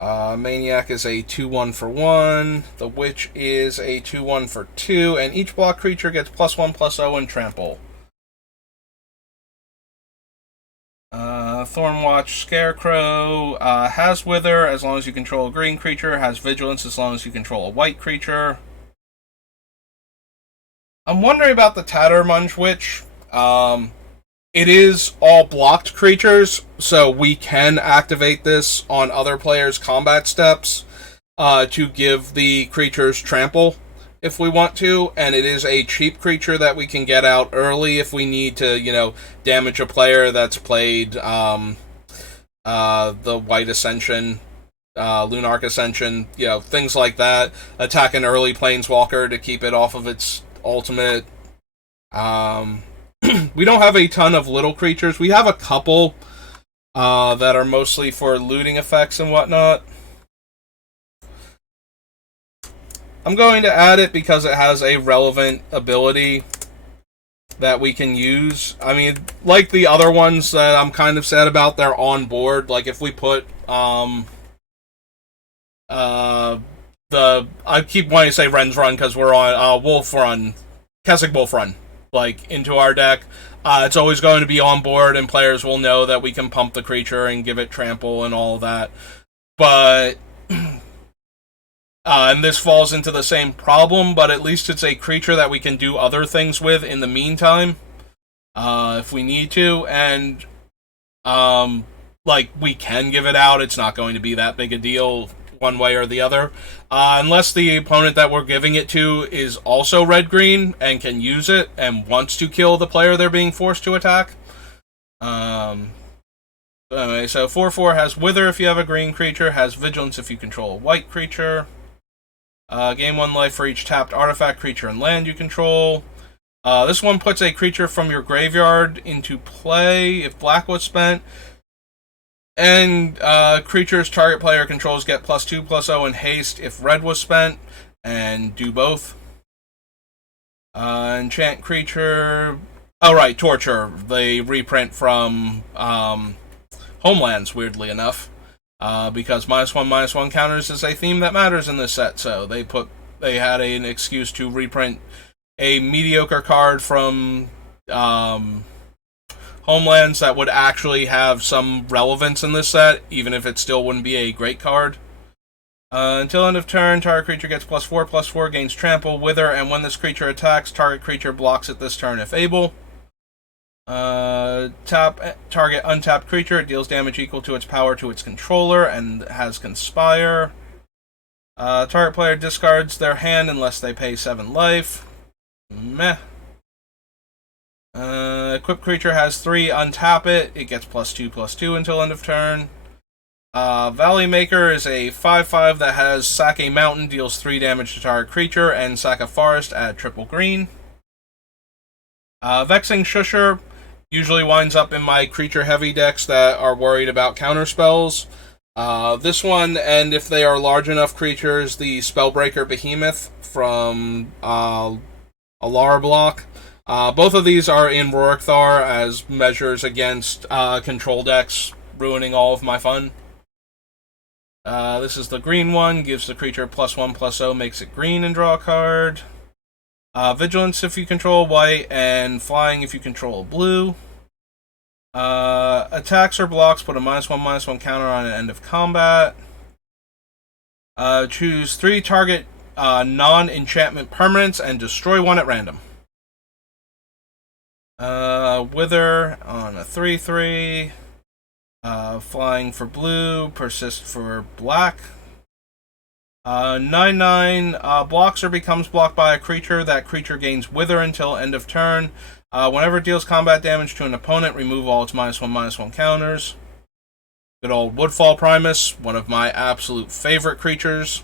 Maniac is a 2/1 for 1. The Witch is a 2/1 for 2, and each block creature gets +1/+0 and trample. Thornwatch Scarecrow has Wither as long as you control a green creature, has Vigilance as long as you control a white creature. I'm wondering about the Tattermunge Witch. It is all blocked creatures, so we can activate this on other players' combat steps to give the creatures trample if we want to, and it is a cheap creature that we can get out early if we need to, damage a player that's played the White Ascension, Lunarch Ascension, things like that. Attack an early Planeswalker to keep it off of its ultimate. We don't have a ton of little creatures. We have a couple that are mostly for looting effects and whatnot. I'm going to add it because it has a relevant ability that we can use. I mean, like the other ones that I'm kind of sad about, they're on board. Like if we put I keep wanting to say Ren's Run because we're on Wolf Run, Kessig Wolf Run, into our deck. It's always going to be on board, and players will know that we can pump the creature and give it trample and all of that. But and this falls into the same problem, but at least it's a creature that we can do other things with in the meantime, if we need to, and we can give it out. It's not going to be that big a deal one way or the other, unless the opponent that we're giving it to is also red-green and can use it and wants to kill the player they're being forced to attack. Anyway, so 4/4 has Wither if you have a green creature, has Vigilance if you control a white creature. Gain 1 life for each tapped artifact, creature, and land you control. This one puts a creature from your graveyard into play if black was spent. And creatures target player controls get +2/+0 and haste if red was spent, and do both. Enchant creature. Oh, right, Torture. The reprint from Homelands, weirdly enough. Because -1/-1 counters is a theme that matters in this set, so they had an excuse to reprint a mediocre card from Homelands that would actually have some relevance in this set, even if it still wouldn't be a great card. Until end of turn, target creature gets +4/+4, gains trample, Wither, and when this creature attacks, target creature blocks it this turn if able. Target untapped creature, it deals damage equal to its power to its controller, and has Conspire. Target player discards their hand unless they pay 7 life. Meh. Equipped creature has 3, untap it, it gets +2/+2 until end of turn. Valley Maker is a 5/5 that has sack a mountain, deals 3 damage to target creature, and sack a forest at triple green. Vexing Shusher usually winds up in my creature heavy decks that are worried about counter spells. This one, and if they are large enough creatures, the Spellbreaker Behemoth from Alara block. Both of these are in Rorikthar as measures against control decks ruining all of my fun. This is the green one, gives the creature +1/+0, makes it green and draw a card. Vigilance if you control white, and Flying if you control blue. Attacks or blocks put a -1/-1 counter on an end of combat. Choose 3 target non-enchantment permanents and destroy 1 at random. Wither on a 3/3. Flying for blue, persist for black. 9/9 blocks or becomes blocked by a creature. That creature gains Wither until end of turn. Whenever it deals combat damage to an opponent, remove all its -1/-1 counters. Good old Woodfall Primus, one of my absolute favorite creatures.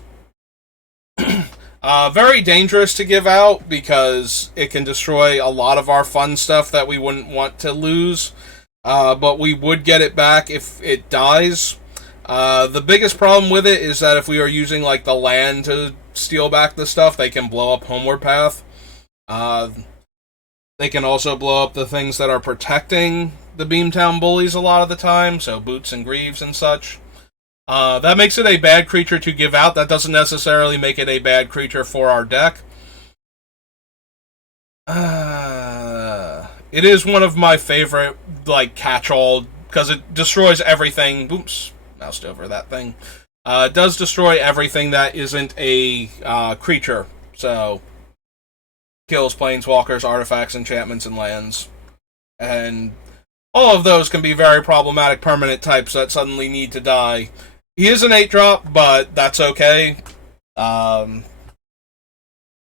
Very dangerous to give out because it can destroy a lot of our fun stuff that we wouldn't want to lose. But we would get it back if it dies. The biggest problem with it is that if we are using like the land to steal back the stuff, they can blow up Homeward Path. They can also blow up the things that are protecting the Beamtown Bullies a lot of the time, so Boots and Greaves and such. That makes it a bad creature to give out. That doesn't necessarily make it a bad creature for our deck. It is one of my favorite, like, catch-all, because it destroys everything. Oops, moused over that thing. It does destroy everything that isn't a creature, so kills planeswalkers, artifacts, enchantments, and lands. And all of those can be very problematic permanent types that suddenly need to die. He is an 8-drop, but that's okay.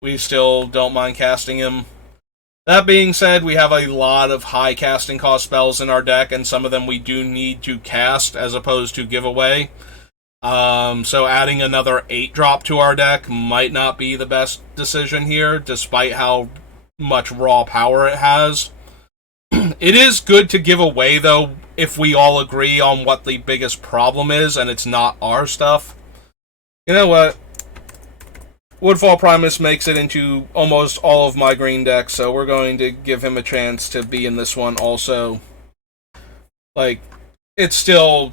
We still don't mind casting him. That being said, we have a lot of high casting cost spells in our deck, and some of them we do need to cast as opposed to give away. So adding another 8-drop to our deck might not be the best decision here, despite how much raw power it has. It is good to give away, though, if we all agree on what the biggest problem is, and it's not our stuff. You know what? Woodfall Primus makes it into almost all of my green decks, so we're going to give him a chance to be in this one also. Like, it's still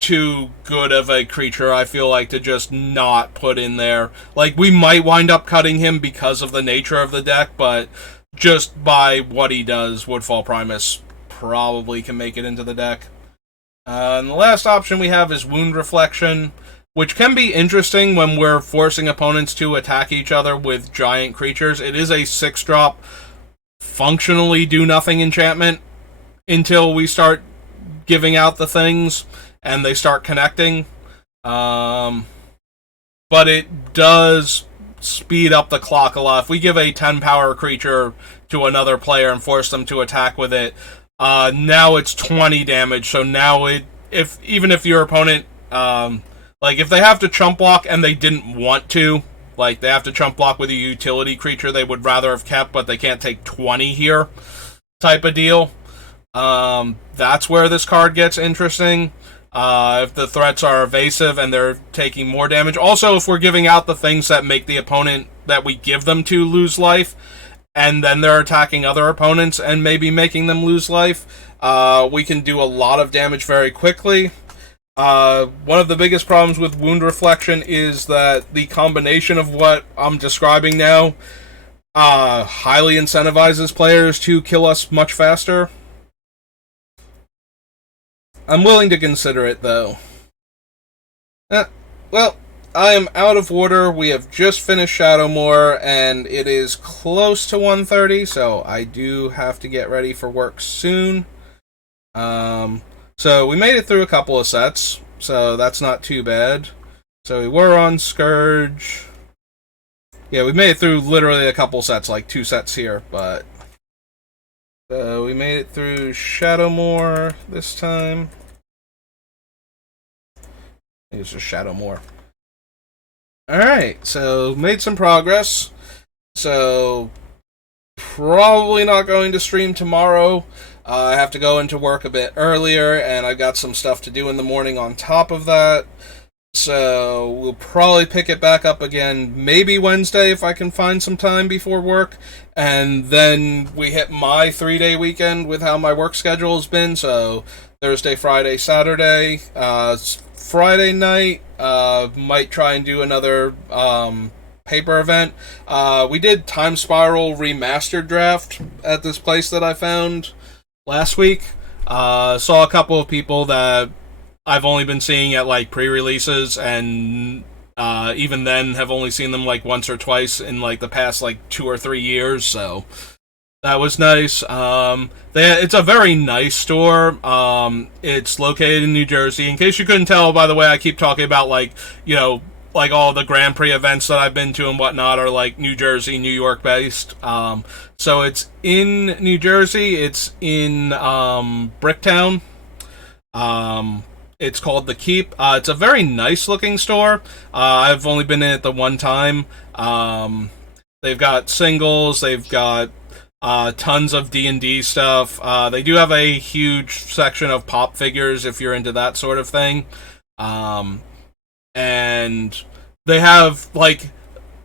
too good of a creature, I feel like, to just not put in there. Like, we might wind up cutting him because of the nature of the deck, but just by what he does, Woodfall Primus probably can make it into the deck. And the last option we have is Wound Reflection, which can be interesting when we're forcing opponents to attack each other with giant creatures. It is a 6-drop, functionally do-nothing enchantment until we start giving out the things and they start connecting. But it does speed up the clock a lot. If we give a 10-power creature to another player and force them to attack with it, now it's 20 damage. So now even if your opponent... like, if they have to chump block and they didn't want to, like, they have to chump block with a utility creature they would rather have kept, but they can't take 20 here, type of deal, that's where this card gets interesting. If the threats are evasive and they're taking more damage. Also, if we're giving out the things that make the opponent that we give them to lose life, and then they're attacking other opponents and maybe making them lose life, we can do a lot of damage very quickly. One of the biggest problems with Wound Reflection is that the combination of what I'm describing now highly incentivizes players to kill us much faster. I'm willing to consider it, though. Well, I am out of order. We have just finished Shadowmoor, and it is close to 1:30, so I do have to get ready for work soon. So we made it through a couple of sets, so that's not too bad. So we were on Scourge. Yeah, we made it through literally a couple sets, like 2 sets here, but... So we made it through Shadowmoor this time. I think it's just Shadowmoor. Alright, so made some progress. So probably not going to stream tomorrow. I have to go into work a bit earlier, and I've got some stuff to do in the morning on top of that. So we'll probably pick it back up again maybe Wednesday if I can find some time before work. And then we hit my 3-day weekend with how my work schedule has been. So Thursday, Friday, Saturday. Friday night, might try and do another paper event. We did Time Spiral Remastered Draft at this place that I found last week. Saw a couple of people that I've only been seeing at like pre-releases, and even then have only seen them like once or twice in like the past like 2 or 3 years, so that was nice. It's a very nice store. It's located in New Jersey. In case you couldn't tell, by the way, I keep talking about like, you know, like all the Grand Prix events that I've been to and whatnot are like New Jersey, New York based. So it's in New Jersey. It's in Bricktown. It's called The Keep. It's a very nice looking store. I've only been in it the one time. They've got singles. They've got tons of D&D stuff. They do have a huge section of pop figures if you're into that sort of thing. And they have like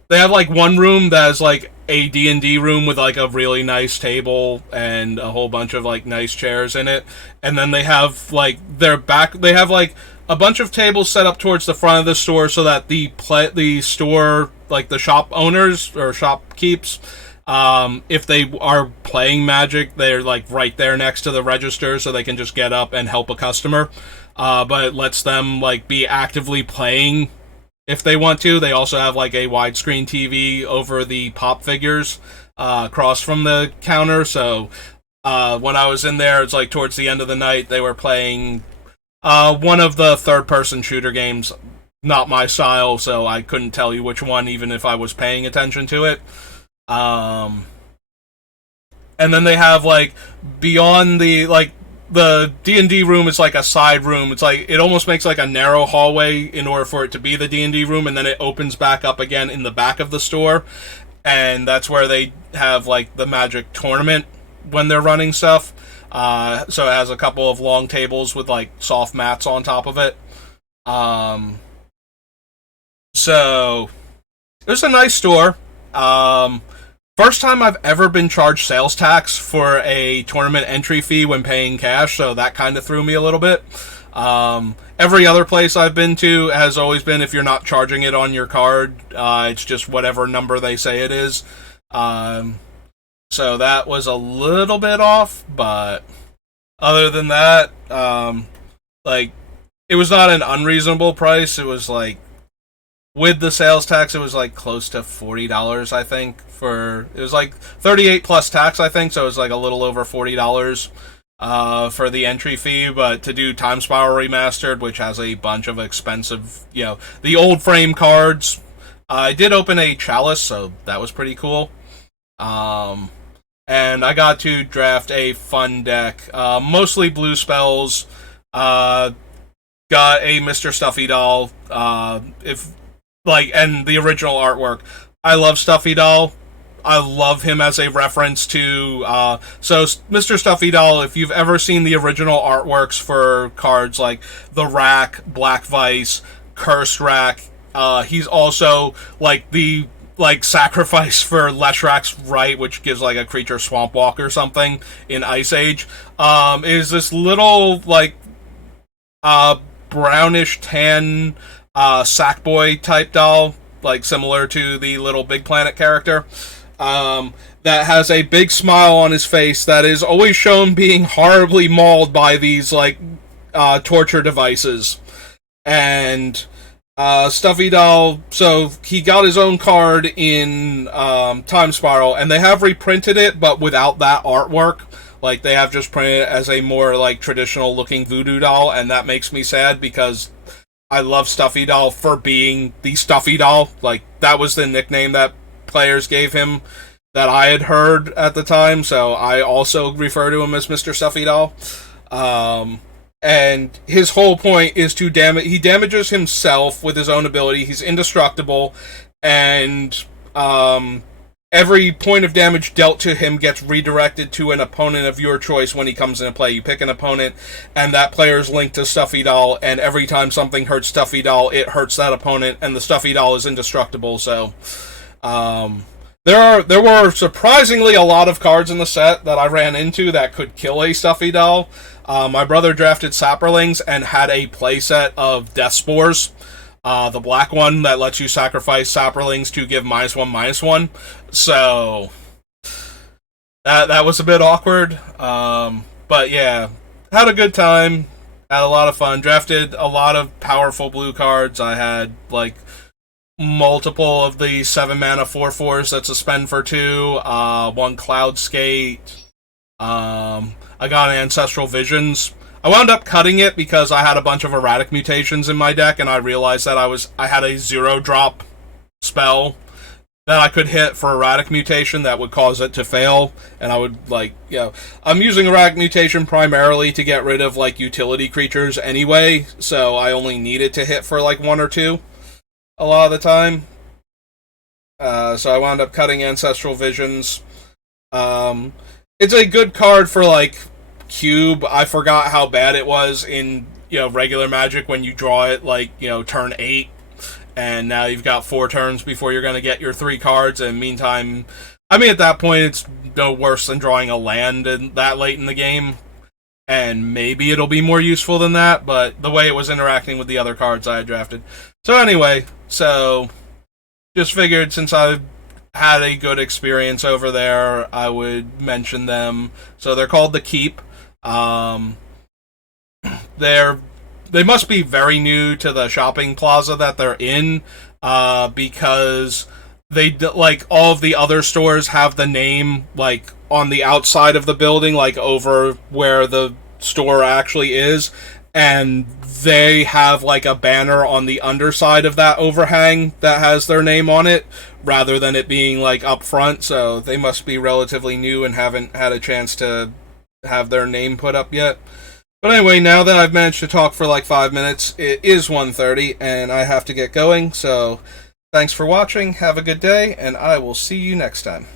one room that is like a D&D room with like a really nice table and a whole bunch of like nice chairs in it. And then they have like they have like a bunch of tables set up towards the front of the store so that the store, like the shop owners or shop keeps, if they are playing Magic, they're like right there next to the register so they can just get up and help a customer. But it lets them like be actively playing if they want to. They also have like a widescreen TV over the pop figures across from the counter. So when I was in there, it's like towards the end of the night, they were playing one of the third-person shooter games. Not my style, so I couldn't tell you which one, even if I was paying attention to it. And then they have like beyond the D&D room is like a side room. It's like it almost makes like a narrow hallway in order for it to be the D&D room, and then it opens back up again in the back of the store, and that's where they have like the Magic tournament when they're running stuff. So it has a couple of long tables with like soft mats on top of it. So it was a nice store. First time I've ever been charged sales tax for a tournament entry fee when paying cash, so that kind of threw me a little bit. Every other place I've been to has always been if you're not charging it on your card, it's just whatever number they say it is. So that was a little bit off, but other than that, like, it was not an unreasonable price. It was like, with the sales tax, it was like close to $40, I think. It was like 38 plus tax, I think, so it was like a little over $40 for the entry fee. But to do Time Spiral Remastered, which has a bunch of expensive, the old frame cards, I did open a Chalice, so that was pretty cool. And I got to draft a fun deck, mostly blue spells. Got a Mr. Stuffy Doll, and the original artwork. I love Stuffy Doll. I love him as a reference to, so Mr. Stuffy Doll, if you've ever seen the original artworks for cards like The Rack, Black Vice, Cursed Rack, he's also, the sacrifice for Leshrak's Right, which gives, a creature Swamp Walk or something in Ice Age, is this little, brownish tan, Sackboy type doll, similar to the little Big Planet character, that has a big smile on his face that is always shown being horribly mauled by these, torture devices. And Stuffy Doll, so he got his own card in Time Spiral, and they have reprinted it, but without that artwork. They have just printed it as a more, traditional looking voodoo doll, and that makes me sad because I love Stuffy Doll for being the Stuffy Doll. That was the nickname that players gave him that I had heard at the time, so I also refer to him as Mr. Stuffy Doll. And his whole point is to he damages himself with his own ability. He's indestructible, and every point of damage dealt to him gets redirected to an opponent of your choice when he comes into play. You pick an opponent, and that player is linked to Stuffy Doll, and every time something hurts Stuffy Doll, it hurts that opponent, and the Stuffy Doll is indestructible. So, there were surprisingly a lot of cards in the set that I ran into that could kill a Stuffy Doll. My brother drafted Saprolings and had a playset of Death Spores. The black one that lets you sacrifice Saprolings to give -1/-1. So that was a bit awkward. But yeah, had a good time. Had a lot of fun. Drafted a lot of powerful blue cards. I had multiple of the 7-mana 4/4s that's a spend for 2. One Cloud Skate. I got an Ancestral Visions. I wound up cutting it because I had a bunch of erratic mutations in my deck, and I realized that I had a 0-drop spell that I could hit for erratic mutation that would cause it to fail, and I would, like, I'm using erratic mutation primarily to get rid of, like, utility creatures anyway, so I only need it to hit for, like, 1 or 2 a lot of the time. So I wound up cutting Ancestral Visions. It's a good card for, like, Cube. I forgot how bad it was in, regular Magic when you draw it, like, turn 8, and now you've got 4 turns before you're going to get your 3 cards, and meantime, I mean, at that point, it's no worse than drawing a land that late in the game, and maybe it'll be more useful than that, but the way it was interacting with the other cards I had drafted. So anyway, just figured since I had a good experience over there, I would mention them. So they're called The Keep. They must be very new to the shopping plaza that they're in, because they, like, all of the other stores have the name, like, on the outside of the building, like, over where the store actually is, and they have, like, a banner on the underside of that overhang that has their name on it, rather than it being, like, up front, so they must be relatively new and haven't had a chance to have their name put up yet. But anyway, now that I've managed to talk for like 5 minutes, it is 1:30 and I have to get going, so thanks for watching, have a good day, and I will see you next time.